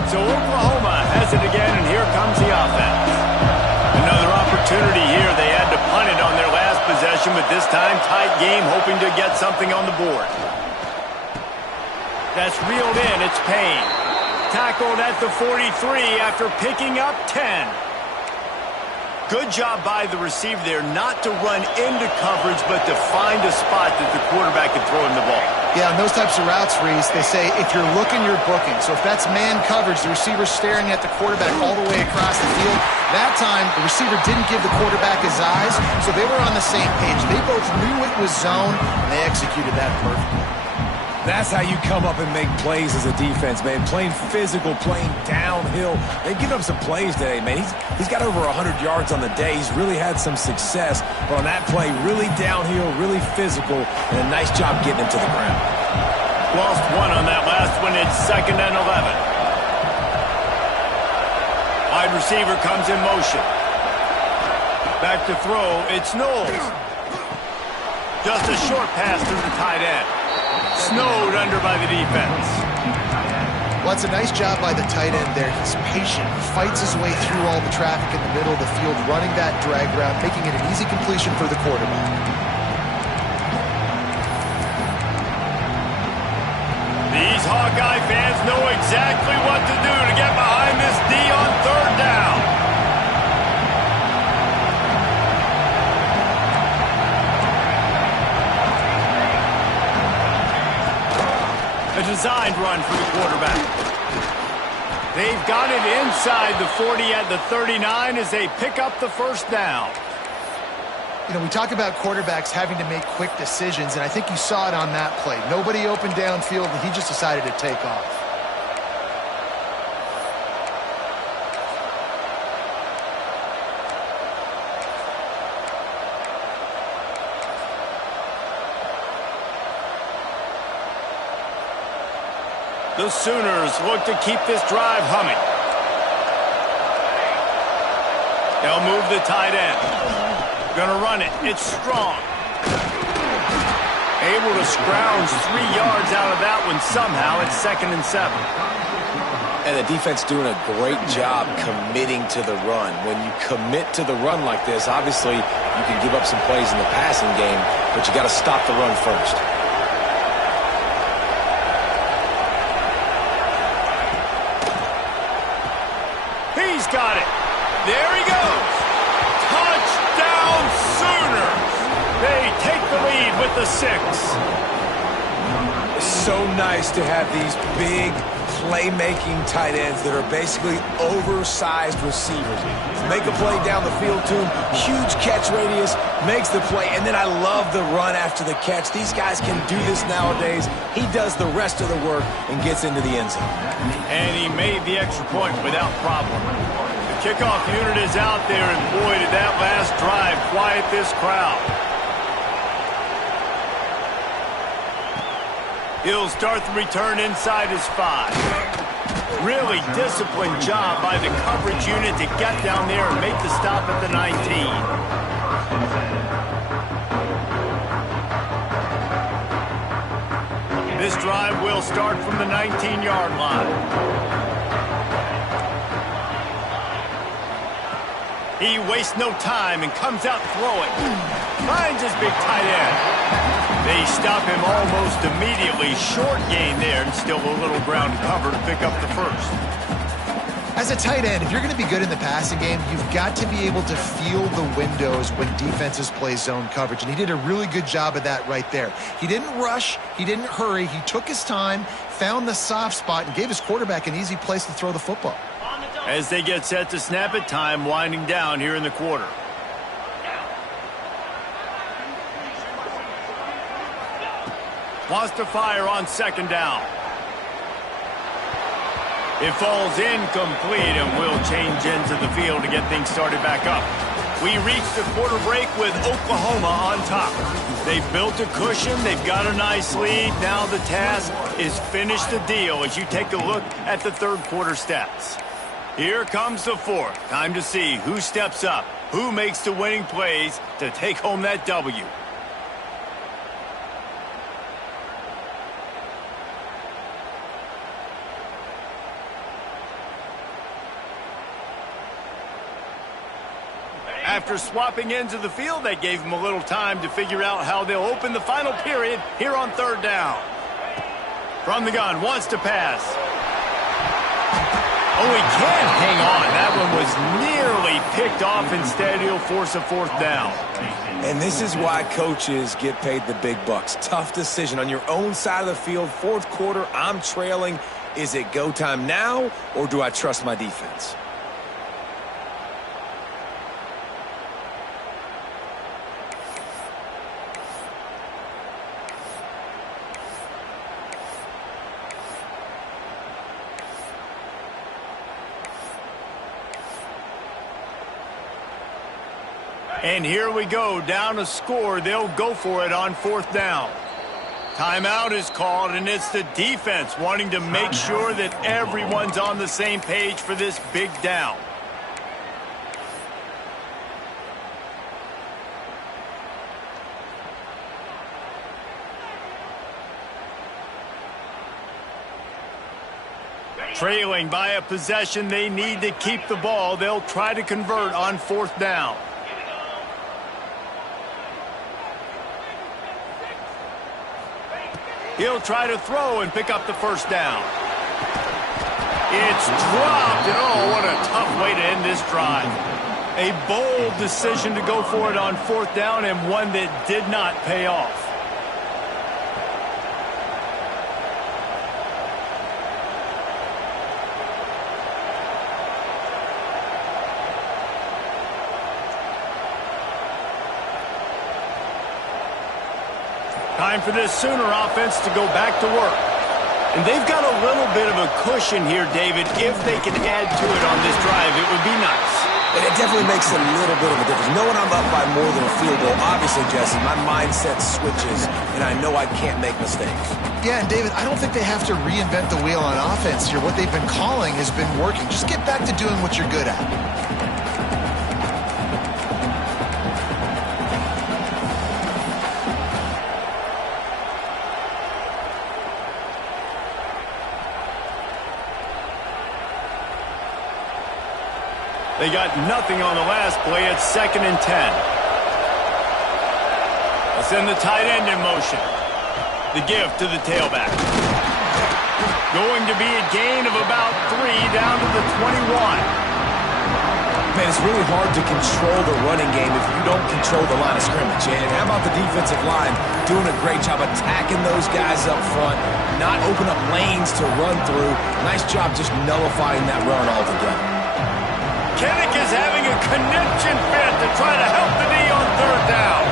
So Oklahoma has it again, and here comes the offense. Another opportunity here. They had to punt it on their last possession, but this time tight game, hoping to get something on the board. That's reeled in. It's Payne. Tackled at the 43 after picking up 10. Good job by the receiver there not to run into coverage, but to find a spot that the quarterback can throw him the ball. Yeah, on those types of routes, Reese, they say if you're looking, you're booking. So if that's man coverage, the receiver's staring at the quarterback all the way across the field. That time, the receiver didn't give the quarterback his eyes, so they were on the same page. They both knew it was zone, and they executed that perfectly. That's how you come up and make plays as a defense, man. Playing physical, playing downhill. They've given up some plays today, man. He's got over 100 yards on the day. He's really had some success. But on that play, really downhill, really physical, and a nice job getting him to the ground. Lost one on that last one. It's second and 11. Wide receiver comes in motion. Back to throw. It's Knowles. Just a short pass to the tight end. Snowed under by the defense. Well, it's a nice job by the tight end there. He's patient. He fights his way through all the traffic in the middle of the field, running that drag route, making it an easy completion for the quarterback. These Hawkeye fans know exactly what to do to get behind this D on third down. A designed run for the quarterback. They've got it inside the 40 at the 39 as they pick up the first down. You know, we talk about quarterbacks having to make quick decisions, and I think you saw it on that play. Nobody open downfield, and he just decided to take off. The Sooners look to keep this drive humming. They'll move the tight end. Gonna run it. It's Strong. Able to scrounge 3 yards out of that one somehow. It's 2nd and 7. And the defense doing a great job committing to the run. When you commit to the run like this, obviously you can give up some plays in the passing game, but you got to stop the run first. He's got it. There he goes. Touchdown Sooners. They take the lead with the 6. It's so nice to have these big playmaking tight ends that are basically oversized receivers. Make a play down the field to him, huge catch radius, makes the play, and then I love the run after the catch. These guys can do this nowadays. He does the rest of the work and gets into the end zone. And he made the extra point without problem. The kickoff unit is out there, and boy, did that last drive quiet this crowd. He'll start the return inside his 5. Really disciplined job by the coverage unit to get down there and make the stop at the 19. This drive will start from the 19-yard line. He wastes no time and comes out throwing. Finds his big tight end. They stop him almost immediately. Short gain there, and still a little ground cover to pick up the first. As a tight end, if you're going to be good in the passing game, you've got to be able to feel the windows when defenses play zone coverage, and he did a really good job of that right there. He didn't rush, he didn't hurry, he took his time, found the soft spot, and gave his quarterback an easy place to throw the football. As they get set to snap it, time winding down here in the quarter. Wants to fire on 2nd down. It falls incomplete, and will change ends of the field to get things started back up. We reach the quarter break with Oklahoma on top. They've built a cushion. They've got a nice lead. Now the task is finish the deal as you take a look at the 3rd quarter stats. Here comes the 4th. Time to see who steps up, who makes the winning plays to take home that W. After swapping ends of the field, that gave them a little time to figure out how they'll open the final period here on 3rd down. From the gun, wants to pass. Oh, he can't hang on. That one was nearly picked off. Instead, he'll force a 4th down. And this is why coaches get paid the big bucks. Tough decision on your own side of the field. 4th quarter, I'm trailing. Is it go time now, or do I trust my defense? And here we go, down a score. They'll go for it on 4th down. Timeout is called, and it's the defense wanting to make sure that everyone's on the same page for this big down. Trailing by a possession, they need to keep the ball. They'll try to convert on 4th down. He'll try to throw and pick up the 1st down. It's dropped, and oh, what a tough way to end this drive. A bold decision to go for it on 4th down, and one that did not pay off. Time for this Sooner offense to go back to work. And they've got a little bit of a cushion here, David. If they can add to it on this drive, it would be nice. And it definitely makes a little bit of a difference. Knowing I'm up by more than a field goal, obviously, Jesse, my mindset switches, and I know I can't make mistakes. Yeah, and David, I don't think they have to reinvent the wheel on offense here. What they've been calling has been working. Just get back to doing what you're good at. They got nothing on the last play. It's 2nd and 10. They'll send the tight end in motion. The give to the tailback. Going to be a gain of about 3 down to the 21. Man, it's really hard to control the running game if you don't control the line of scrimmage. And how about the defensive line doing a great job attacking those guys up front, not open up lanes to run through. Nice job just nullifying that run altogether. Kinnick is having a connection fit to try to help the knee on 3rd down.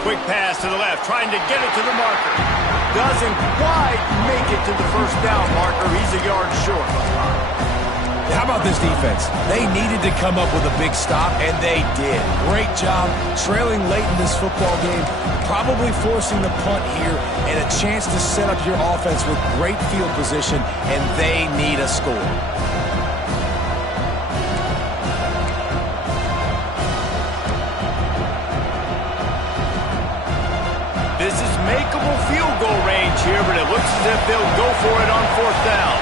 Quick pass to the left, trying to get it to the marker. Doesn't quite make it to the 1st down marker. He's a yard short. How about this defense? They needed to come up with a big stop, and they did. Great job trailing late in this football game, probably forcing the punt here, and a chance to set up your offense with great field position, and they need a score. This is makeable field goal range here, but it looks as if they'll go for it on 4th down.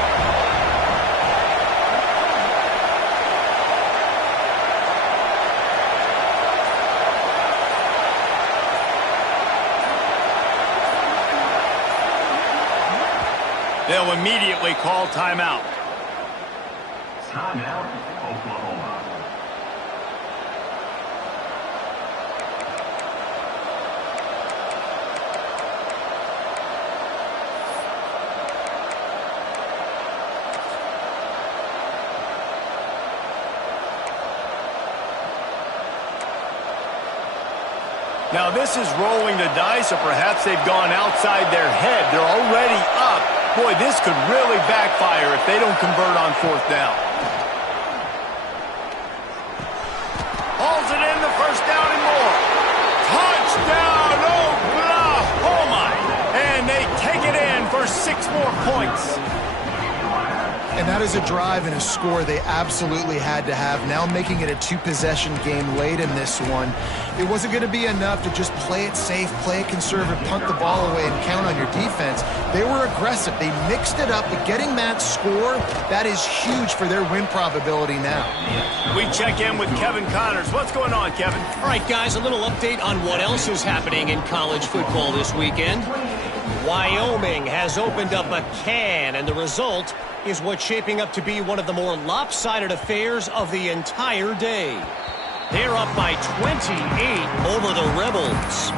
They'll immediately call timeout. Timeout, Oklahoma. Now this is rolling the dice, or perhaps they've gone outside their head. They're already up. Boy, this could really backfire if they don't convert on 4th down. Hauls it in, the 1st down and more. Touchdown, Oklahoma! And they take it in for 6 more points. And that is a drive and a score they absolutely had to have. Now making it a 2-possession game late in this one. It wasn't going to be enough to just play it safe, play it conservative, punt the ball away, and count on your defense. They were aggressive. They mixed it up, but getting that score, that is huge for their win probability now. We check in with Kevin Connors. What's going on, Kevin? All right, guys, a little update on what else is happening in college football this weekend. Wyoming has opened up a can, and the result is what's shaping up to be one of the more lopsided affairs of the entire day. They're up by 28 over the Rebels.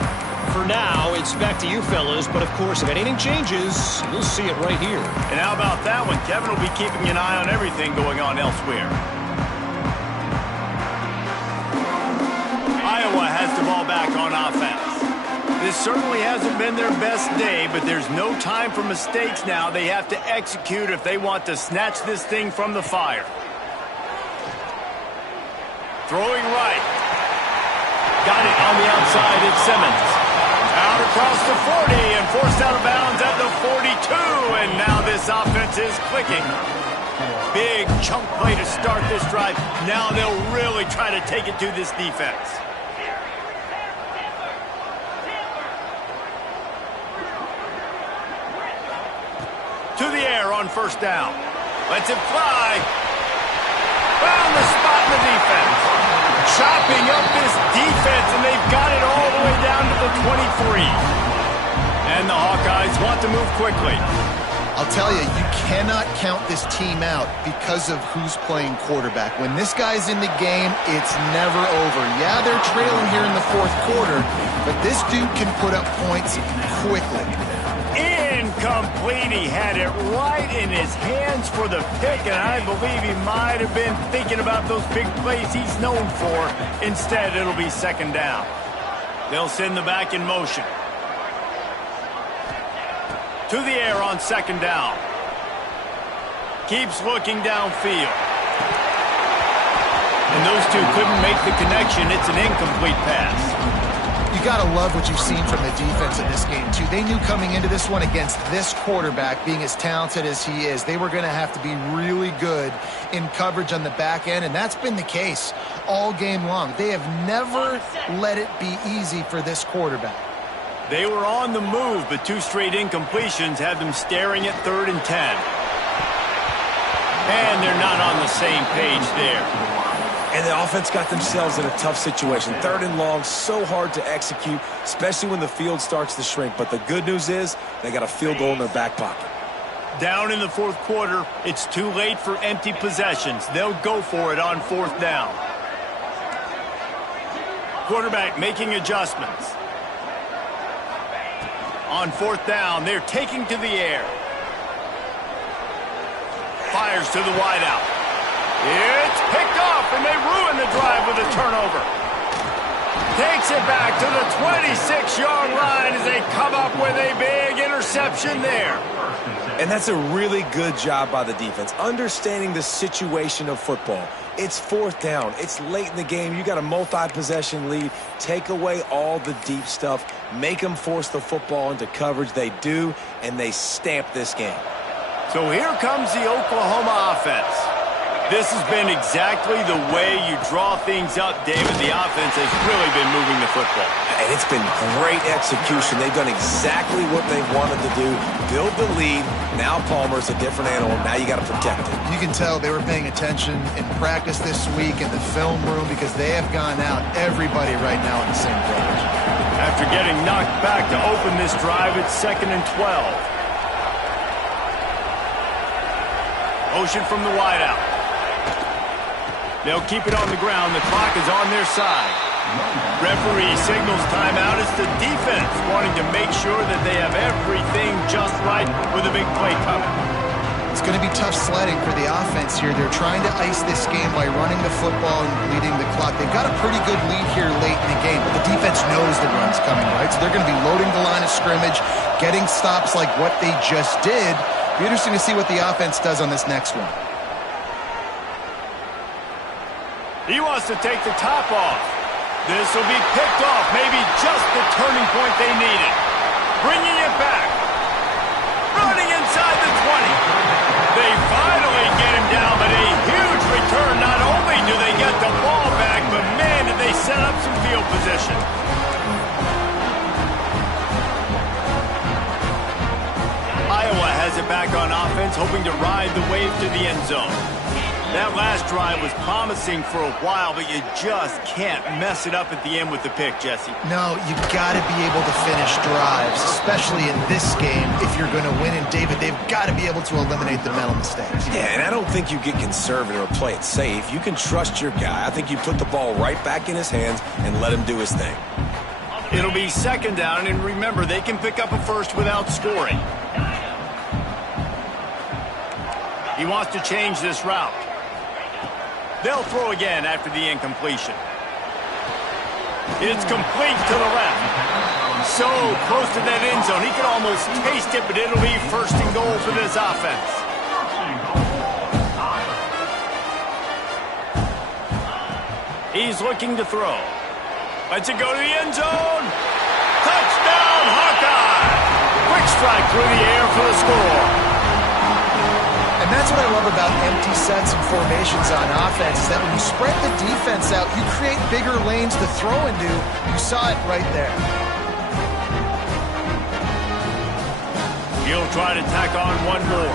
For now, it's back to you fellas, but of course, if anything changes, you'll see it right here. And how about that one? Kevin will be keeping an eye on everything going on elsewhere. Iowa has the ball back on offense. This certainly hasn't been their best day, but there's no time for mistakes now. They have to execute if they want to snatch this thing from the fire. Throwing right. Got it on the outside. It's Simmons. Out across the 40 and forced out of bounds at the 42. And now this offense is clicking. Big chunk play to start this drive. Now they'll really try to take it to this defense. To the air on 1st down. Lets it fly. Found the spot in the defense. Chopping up this defense, and they've got it all the way down to the 23. And the Hawkeyes want to move quickly. I'll tell you, you cannot count this team out because of who's playing quarterback. When this guy's in the game, it's never over. Yeah, they're trailing here in the 4th quarter, but this dude can put up points quickly. Incomplete. He had it right in his hands for the pick, and I believe he might have been thinking about those big plays he's known for. Instead, it'll be 2nd down. They'll send the back in motion. To the air on second down. Keeps looking downfield. And those two couldn't make the connection. It's an incomplete pass. You got to love what you've seen from the defense in this game, too. They knew coming into this one against this quarterback, being as talented as he is, they were going to have to be really good in coverage on the back end, and that's been the case all game long. They have never let it be easy for this quarterback. They were on the move, but two straight incompletions had them staring at 3rd and 10. And they're not on the same page there. And the offense got themselves in a tough situation. 3rd and long, so hard to execute, especially when the field starts to shrink. But the good news is they got a field goal in their back pocket. Down in the 4th quarter, it's too late for empty possessions. They'll go for it on 4th down. Quarterback making adjustments. On 4th down, they're taking to the air. Fires to the wideout. It's picked off, and they ruin the drive with a turnover. Takes it back to the 26-yard line as they come up with a big interception there. And that's a really good job by the defense, understanding the situation of football. It's 4th down. It's late in the game. You got a multi-possession lead. Take away all the deep stuff. Make them force the football into coverage. They do, and they stamp this game. So here comes the Oklahoma offense. This has been exactly the way you draw things up, David. The offense has really been moving the football. And it's been great execution. They've done exactly what they wanted to do. Build the lead. Now Palmer's a different animal. Now you got to protect it. You can tell they were paying attention in practice this week in the film room because they have gone out, everybody right now in the same page. After getting knocked back to open this drive, it's 2nd and 12. Motion from the wideout. They'll keep it on the ground. The clock is on their side. Referee signals timeout. It's the defense wanting to make sure that they have everything just right with a big play coming. It's going to be tough sledding for the offense here. They're trying to ice this game by running the football and bleeding the clock. They've got a pretty good lead here late in the game, but the defense knows the run's coming, right? So they're going to be loading the line of scrimmage, getting stops like what they just did. Be interesting to see what the offense does on this next one. He wants to take the top off. This will be picked off. Maybe just the turning point they needed. Bringing it back. Running inside the 20. They finally get him down, but a huge return. Not only do they get the ball back, but man, did they set up some field position. Iowa has it back on offense, hoping to ride the wave to the end zone. That last drive was promising for a while, but you just can't mess it up at the end with the pick, Jesse. No, you got to be able to finish drives, especially in this game. If you're going to win, and David, they've got to be able to eliminate the mental mistakes. Yeah, and I don't think you get conservative or play it safe. You can trust your guy. I think you put the ball right back in his hands and let him do his thing. It'll be 2nd down, and remember, they can pick up a first without scoring. He wants to change this route. They'll throw again after the incompletion. It's complete to the left. So close to that end zone. He can almost taste it, but it'll be 1st and goal for this offense. He's looking to throw. Lets it go to the end zone. Touchdown, Hawkeye! Quick strike through the air for the score. And that's what I love about empty sets and formations on offense, is that when you spread the defense out, you create bigger lanes to throw into. You saw it right there. He'll try to tack on one more.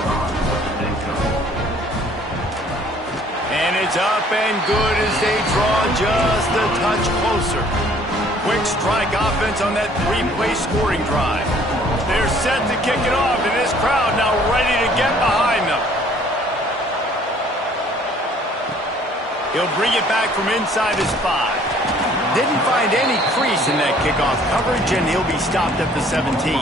And it's up and good as they draw just a touch closer. Quick strike offense on that 3-play scoring drive. They're set to kick it off, and this crowd now ready to get behind them. He'll bring it back from inside his 5. Didn't find any crease in that kickoff coverage, and he'll be stopped at the 17.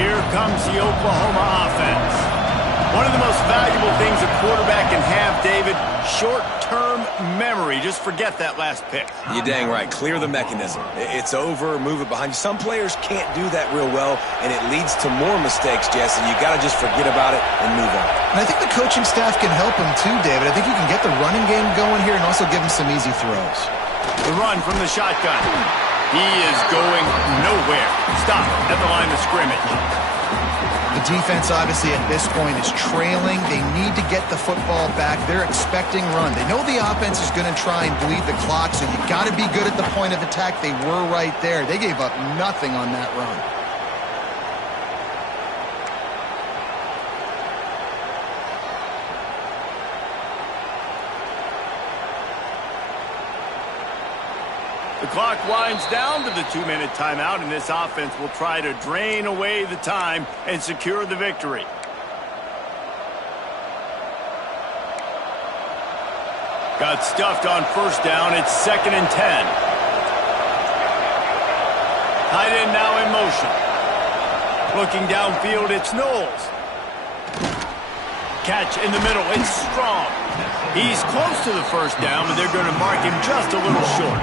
Here comes the Oklahoma offense. One of the most valuable things a quarterback can have, David, short-term memory. Just forget that last pick. You're dang right. Clear the mechanism. It's over, move it behind you. Some players can't do that real well, and it leads to more mistakes, Jesse. You got to just forget about it and move on. And I think the coaching staff can help him too, David. I think you can get the running game going here and also give him some easy throws. The run from the shotgun. He is going nowhere. Stop at the line of scrimmage. The defense, obviously, at this point is trailing. They need to get the football back. They're expecting run. They know the offense is going to try and bleed the clock, so you got to be good at the point of attack. They were right there. They gave up nothing on that run. The clock winds down to the 2-minute timeout, and this offense will try to drain away the time and secure the victory. Got stuffed on first down. It's 2nd and 10. Tight end now in motion. Looking downfield, it's Knowles. Catch in the middle. It's Strong. He's close to the first down, but they're going to mark him just a little short.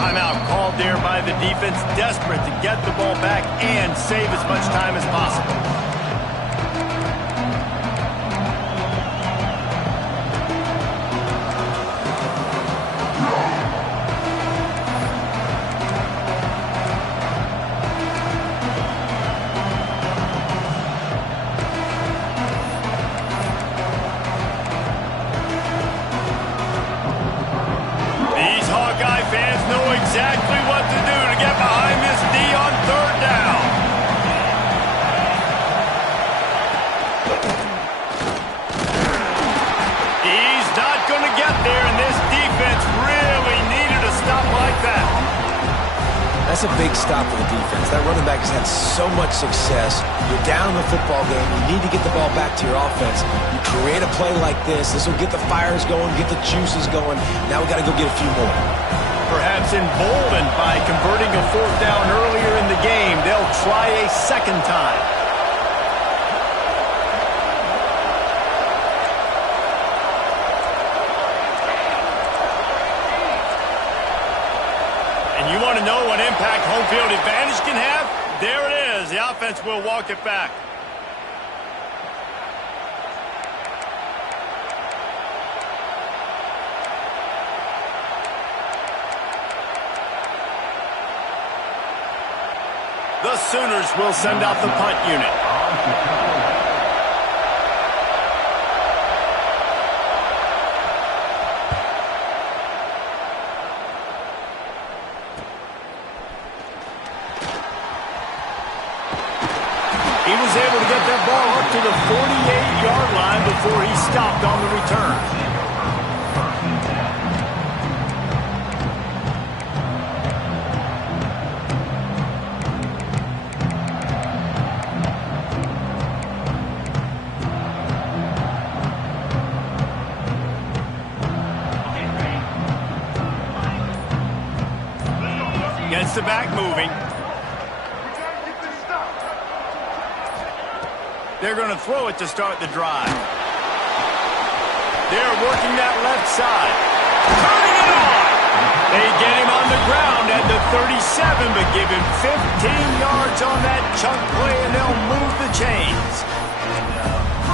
Timeout called there by the defense, desperate to get the ball back and save as much time as possible. Exactly what to do to get behind this D on 3rd down. He's not going to get there, and this defense really needed a stop like that. That's a big stop for the defense. That running back has had so much success. You're down in the football game. You need to get the ball back to your offense. You create a play like this. This will get the fires going, get the juices going. Now we got to go get a few more. Perhaps emboldened by converting a 4th down earlier in the game, they'll try a second time. And you want to know what impact home field advantage can have? There it is. The offense will walk it back. The Sooners will send out the punt unit. He was able to get that ball up to the 48-yard line before he stopped on the return. Gets the back moving. They're going to throw it to start the drive. They're working that left side. Turning it on. They get him on the ground at the 37, but give him 15 yards on that chunk play, and they'll move the chains.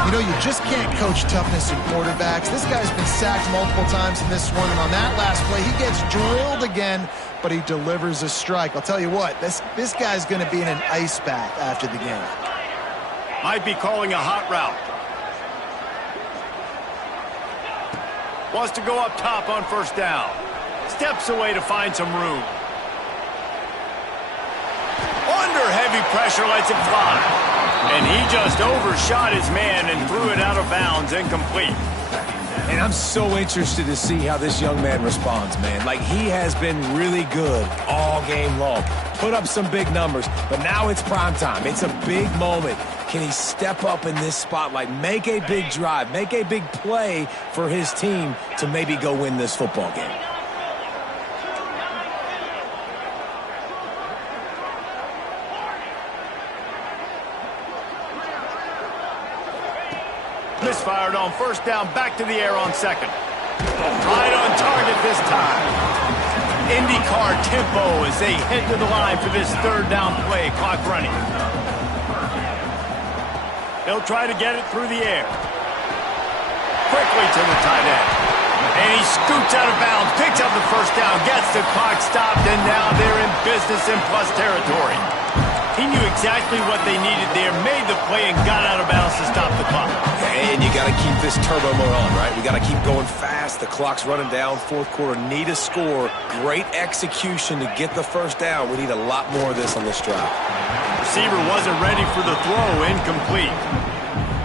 You know, you just can't coach toughness in quarterbacks. This guy's been sacked multiple times in this one, and on that last play, he gets drilled again, but he delivers a strike. I'll tell you what, this guy's going to be in an ice bath after the game. Might be calling a hot route. Wants to go up top on first down. Steps away to find some room. Under heavy pressure, lets it fly. And he just overshot his man and threw it out of bounds, incomplete. And I'm so interested to see how this young man responds, man. Like, he has been really good all game long. Put up some big numbers, but now it's prime time. It's a big moment. Can he step up in this spotlight, make a big drive, make a big play for his team to maybe go win this football game? Misfired on first down, back to the air on second. Right on target this time. IndyCar tempo as they head to the line for this third down play. Clock running. They'll try to get it through the air. Quickly to the tight end. And he scoots out of bounds, picks up the first down, gets the clock stopped, and now they're in business in plus territory. He knew exactly what they needed there, made the play, and got out of bounds to stop the clock. And you got to keep this turbo mode on, right? We got to keep going fast. The clock's running down. Fourth quarter, need a score. Great execution to get the first down. We need a lot more of this on this drive. Receiver wasn't ready for the throw, incomplete.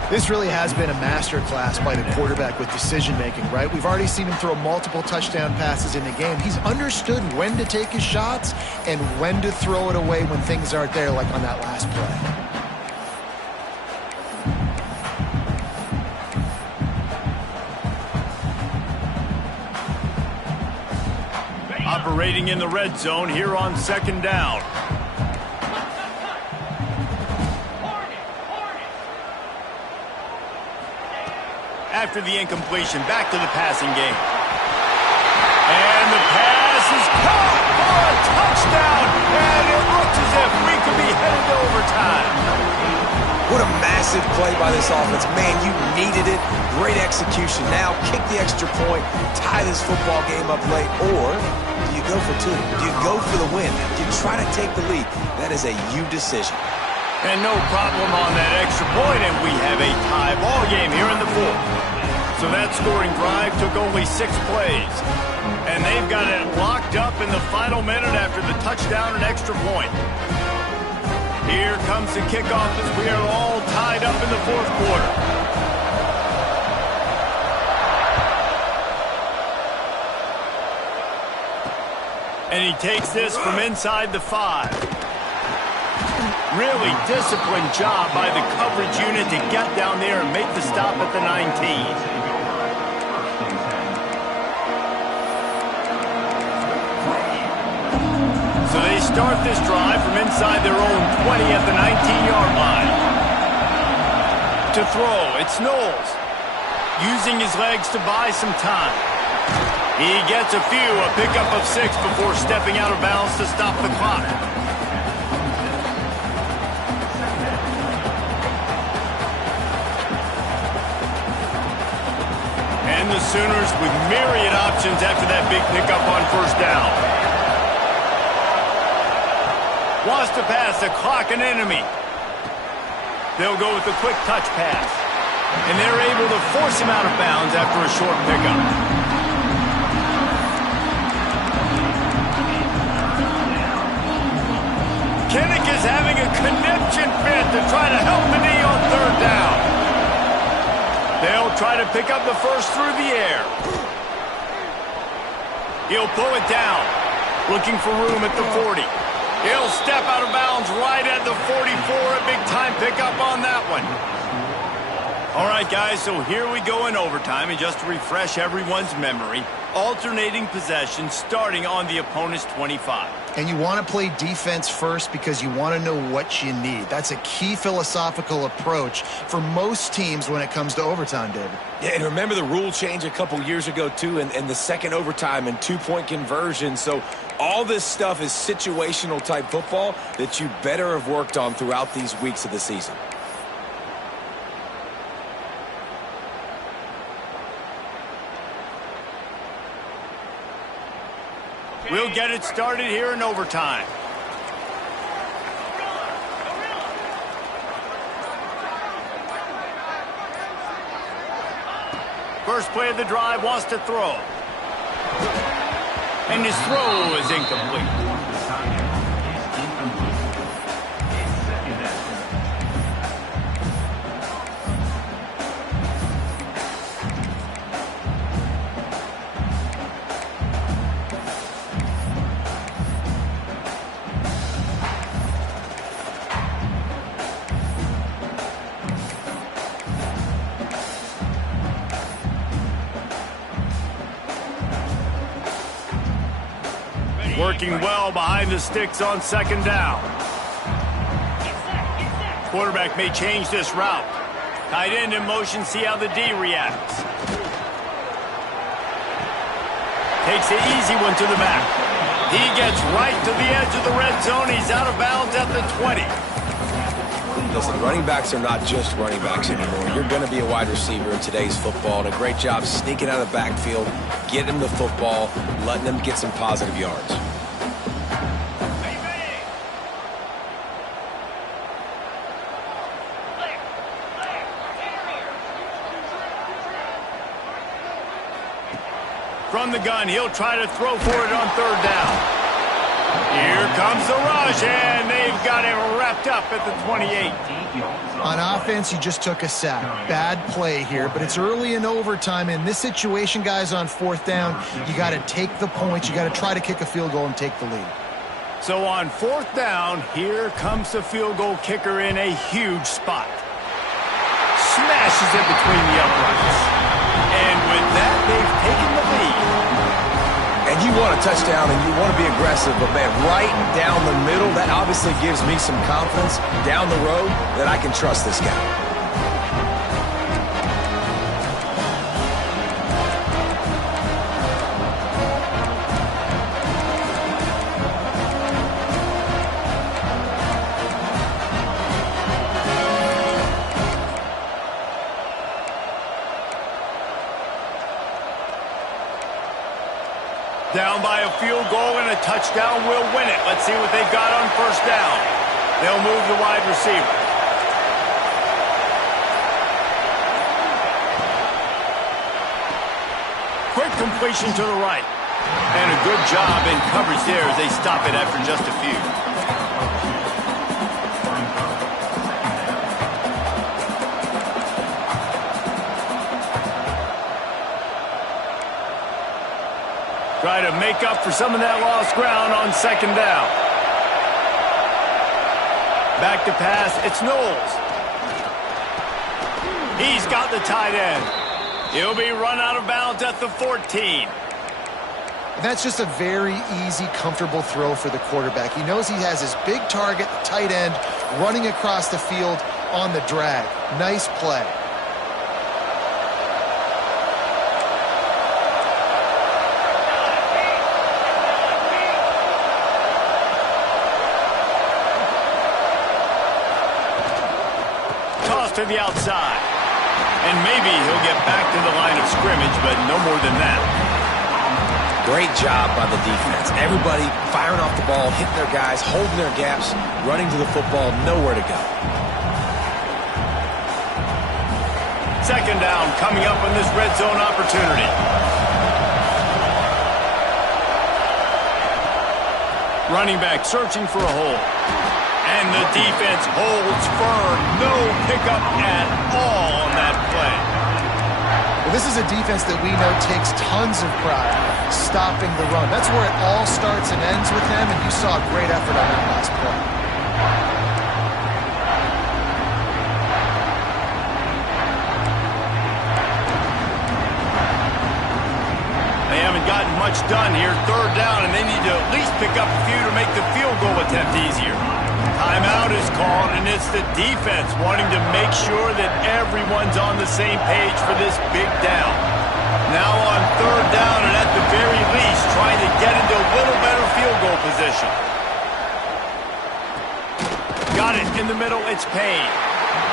This really has been a masterclass by the quarterback with decision-making, right? We've already seen him throw multiple touchdown passes in the game. He's understood when to take his shots and when to throw it away when things aren't there, like on that last play. Operating in the red zone here on second down. After the incompletion, back to the passing game. And the pass is caught for a touchdown. And it looks as if we could be headed to overtime. What a massive play by this offense. Man, you needed it. Great execution. Now kick the extra point, tie this football game up late, or do you go for two? Do you go for the win? Do you try to take the lead? That is a you decision. And no problem on that extra point, and we have a tie ball game here in the fourth. So that scoring drive took only 6 plays. And they've got it locked up in the final minute after the touchdown and extra point. Here comes the kickoff as we are all tied up in the fourth quarter. And he takes this from inside the 5. Really disciplined job by the coverage unit to get down there and make the stop at the 19. So they start this drive from inside their own 20 at the 19-yard line. To throw, it's Knowles. Using his legs to buy some time. He gets a pickup of 6 before stepping out of bounds to stop the clock. And the Sooners with myriad options after that big pickup on first down. Wants to pass the clock an enemy. They'll go with a quick touch pass. And they're able to force him out of bounds after a short pickup. Kinnick is having a conniption fit to try to help the knee on third down. They'll try to pick up the first through the air. He'll pull it down, looking for room at the 40. He'll step out of bounds right at the 44. A big-time pickup on that one. All right, guys, so here we go in overtime. And just to refresh everyone's memory, alternating possession starting on the opponent's 25. And you want to play defense first because you want to know what you need. That's a key philosophical approach for most teams when it comes to overtime, David. Yeah, and remember the rule change a couple years ago, too, and the second overtime and two-point conversion. So all this stuff is situational-type football that you better have worked on throughout these weeks of the season. We'll get it started here in overtime. First play of the drive, wants to throw. And his throw is incomplete. Working well behind the sticks on second down. Quarterback may change this route. Tight end in motion, see how the D reacts. Takes the easy one to the back. He gets right to the edge of the red zone. He's out of bounds at the 20. Listen, running backs are not just running backs anymore. You're going to be a wide receiver in today's football, and a great job sneaking out of the backfield, getting them the football, letting them get some positive yards. From the gun, he'll try to throw for it on third down. Here comes the rush, and they've got it wrapped up at the 28. On offense, you just took a sack. Bad play here, but it's early in overtime. In this situation, guys, on fourth down, you got to take the points. You got to try to kick a field goal and take the lead. So on fourth down, here comes the field goal kicker in a huge spot. Smashes it between the uprights. And with that, they've taken the lead. And you want a touchdown and you want to be aggressive, but man, right down the middle, that obviously gives me some confidence down the road that I can trust this guy. Down by a field goal and a touchdown will win it. Let's see what they've got on first down. They'll move the wide receiver. Quick completion to the right. And a good job in coverage there as they stop it after just a few. Try to make up for some of that lost ground on second down. Back to pass, it's Knowles. He's got the tight end. He'll be run out of bounds at the 14. That's just a very easy, comfortable throw for the quarterback. He knows he has his big target, the tight end, running across the field on the drag. Nice play. To the outside. And maybe he'll get back to the line of scrimmage, but no more than that. Great job by the defense. Everybody firing off the ball, hitting their guys, holding their gaps, running to the football, nowhere to go. Second down coming up on this red zone opportunity. Running back searching for a hole. And the defense holds firm. No pickup at all on that play. Well, this is a defense that we know takes tons of pride stopping the run. That's where it all starts and ends with them, and you saw a great effort on that last play. They haven't gotten much done here. Third down, and they need to at least pick up a few to make the field goal attempt easier. Timeout is called, and it's the defense wanting to make sure that everyone's on the same page for this big down. Now on third down, and at the very least, trying to get into a little better field goal position. Got it in the middle, it's Payne.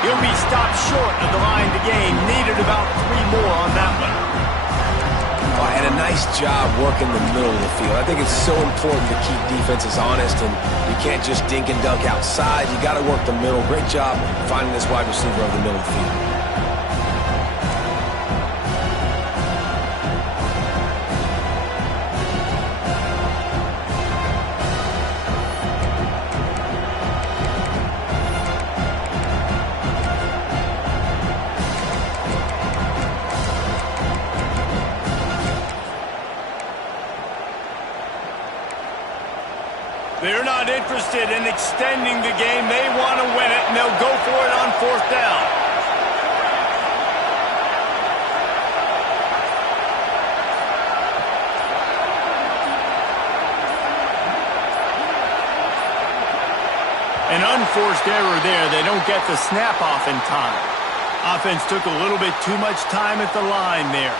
He'll be stopped short of the line to gain. Needed about 3 more on that one. And a nice job working the middle of the field. I think it's so important to keep defenses honest, and you can't just dink and dunk outside. You got to work the middle. Great job finding this wide receiver over the middle of the field. They're not interested in extending the game. They want to win it, and they'll go for it on fourth down. An unforced error there. They don't get the snap off in time. Offense took a little bit too much time at the line there.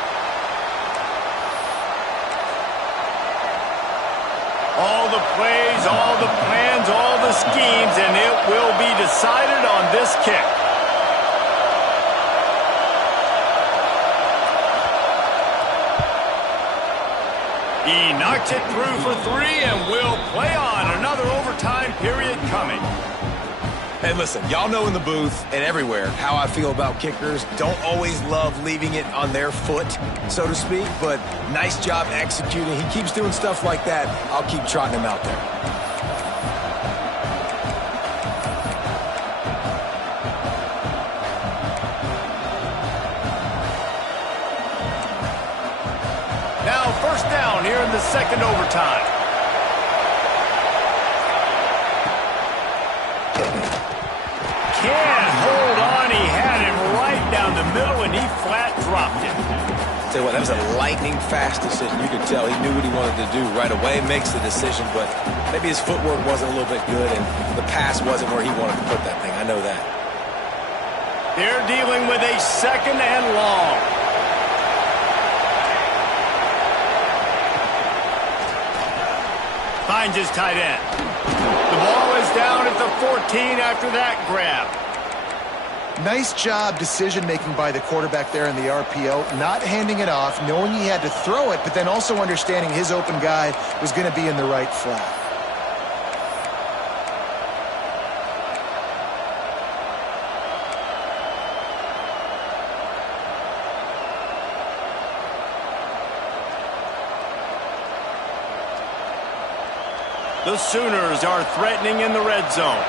All the plays, all the plans, all the schemes, and it will be decided on this kick. He knocks it through for 3 and will play on. Another overtime period coming. Hey, listen, y'all know in the booth and everywhere how I feel about kickers. Don't always love leaving it on their foot, so to speak, but nice job executing. He keeps doing stuff like that. I'll keep trotting him out there. Now first down here in the second overtime. Can't hold on. He had him right down the middle, and he flat dropped it. Tell you what, that was a lightning-fast decision. You could tell he knew what he wanted to do right away, makes the decision, but maybe his footwork wasn't a little bit good, and the pass wasn't where he wanted to put that thing. I know that. They're dealing with a second and long. Finds his tight end. The ball is down at the 14 after that grab. Nice job decision-making by the quarterback there in the RPO, not handing it off, knowing he had to throw it, but then also understanding his open guy was going to be in the right flat. The Sooners are threatening in the red zone.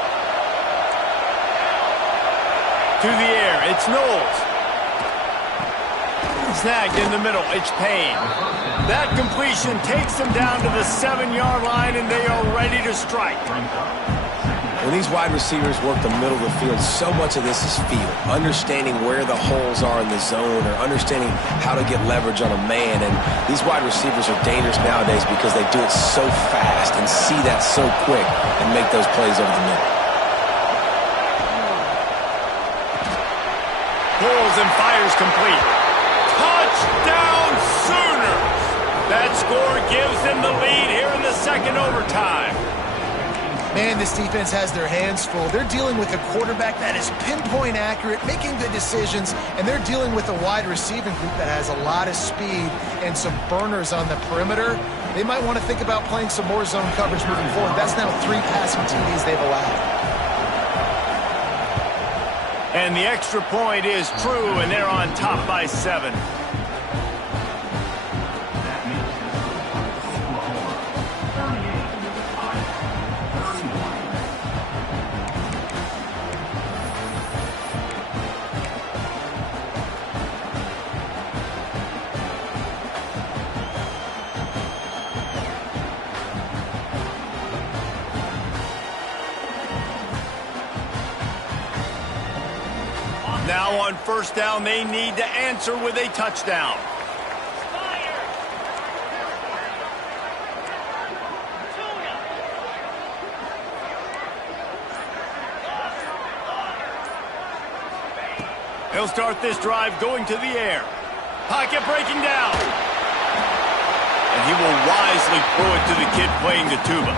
To the air, it's Knowles. Snagged in the middle, it's Payne. That completion takes them down to the 7-yard line, and they are ready to strike. When these wide receivers work the middle of the field, so much of this is feel. Understanding where the holes are in the zone or understanding how to get leverage on a man. And these wide receivers are dangerous nowadays because they do it so fast and see that so quick and make those plays over the middle. Pulls and fires complete. Touchdown Sooners! That score gives them the lead here in the second overtime. Man, this defense has their hands full. They're dealing with a quarterback that is pinpoint accurate, making good decisions, and they're dealing with a wide receiving group that has a lot of speed and some burners on the perimeter. They might want to think about playing some more zone coverage moving forward. That's now 3 passing TDs they've allowed. And the extra point is true, and they're on top by 7. Now on first down, they need to answer with a touchdown. He'll start this drive going to the air. Pocket breaking down. And he will wisely throw it to the kid playing the tuba.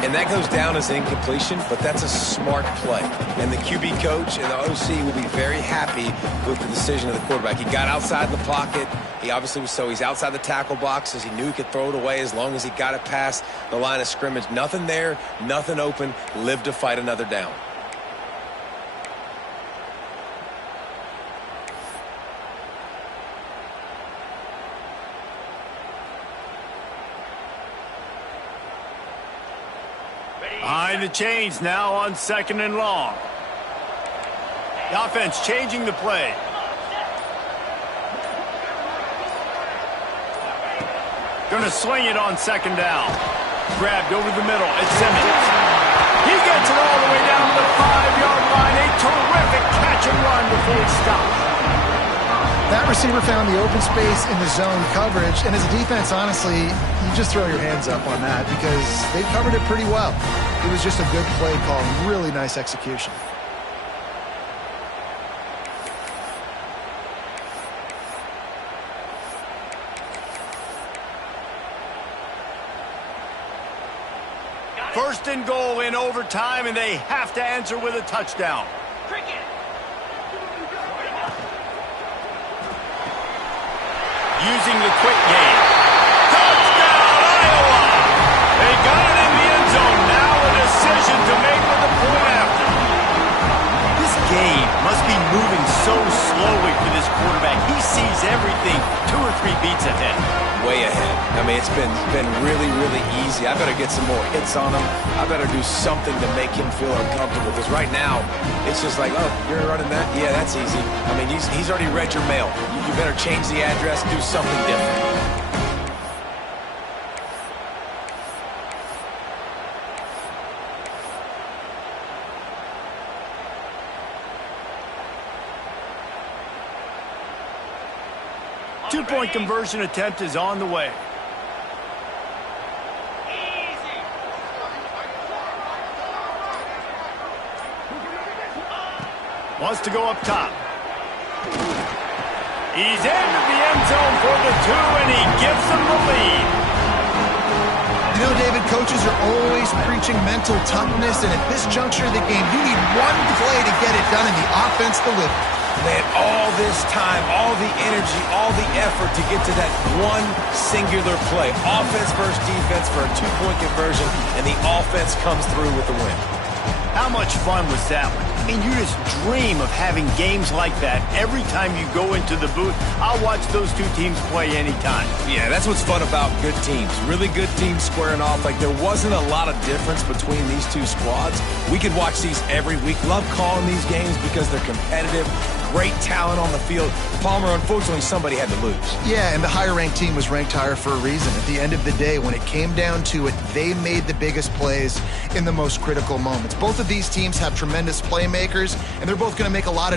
And that goes down as an incompletion, but that's a smart play. And the QB coach and the OC will be very happy with the decision of the quarterback. He got outside the pocket. He obviously was he's outside the tackle boxes. He knew he could throw it away as long as he got it past the line of scrimmage. Nothing there, nothing open. Live to fight another down. Behind the chains now on second and long. The offense changing the play. Going to swing it on second down. Grabbed over the middle. It's Simmons. He gets it all the way down to the 5-yard line. A terrific catch and run before he stops. That receiver found the open space in the zone coverage, and as a defense, honestly, you just throw your hands up on that because they covered it pretty well. It was just a good play call, really nice execution. First and goal in overtime, and they have to answer with a touchdown. Using the quick game. Touchdown, Iowa! They got it in the end zone. Now a decision to make with the point after. This game must be moving so slowly for this quarterback. He sees everything 2 or 3 beats ahead. Way ahead. I mean, it's been really, really easy. I better get some more hits on him. I better do something to make him feel uncomfortable, because right now, it's just like, oh, you're running that? Yeah, that's easy. I mean, he's already read your mail. You better change the address, do something different. Two-point conversion attempt is on the way. Wants to go up top. He's into the end zone for the 2, and he gives them the lead. You know, David, coaches are always preaching mental toughness, and at this juncture of the game, you need one play to get it done, and the offense delivered. Man, all this time, all the energy, all the effort to get to that one singular play. Offense versus defense for a 2-point conversion, and the offense comes through with the win. How much fun was that one? I mean, you just dream of having games like that every time you go into the booth. I'll watch those 2 teams play anytime. Yeah, that's what's fun about good teams. Really good teams squaring off. Like, there wasn't a lot of difference between these 2 squads. We could watch these every week. Love calling these games because they're competitive. Great talent on the field. Palmer, unfortunately, somebody had to lose. Yeah, and the higher-ranked team was ranked higher for a reason. At the end of the day, when it came down to it, they made the biggest plays in the most critical moments. Both of these teams have tremendous playmakers, and they're both going to make a lot of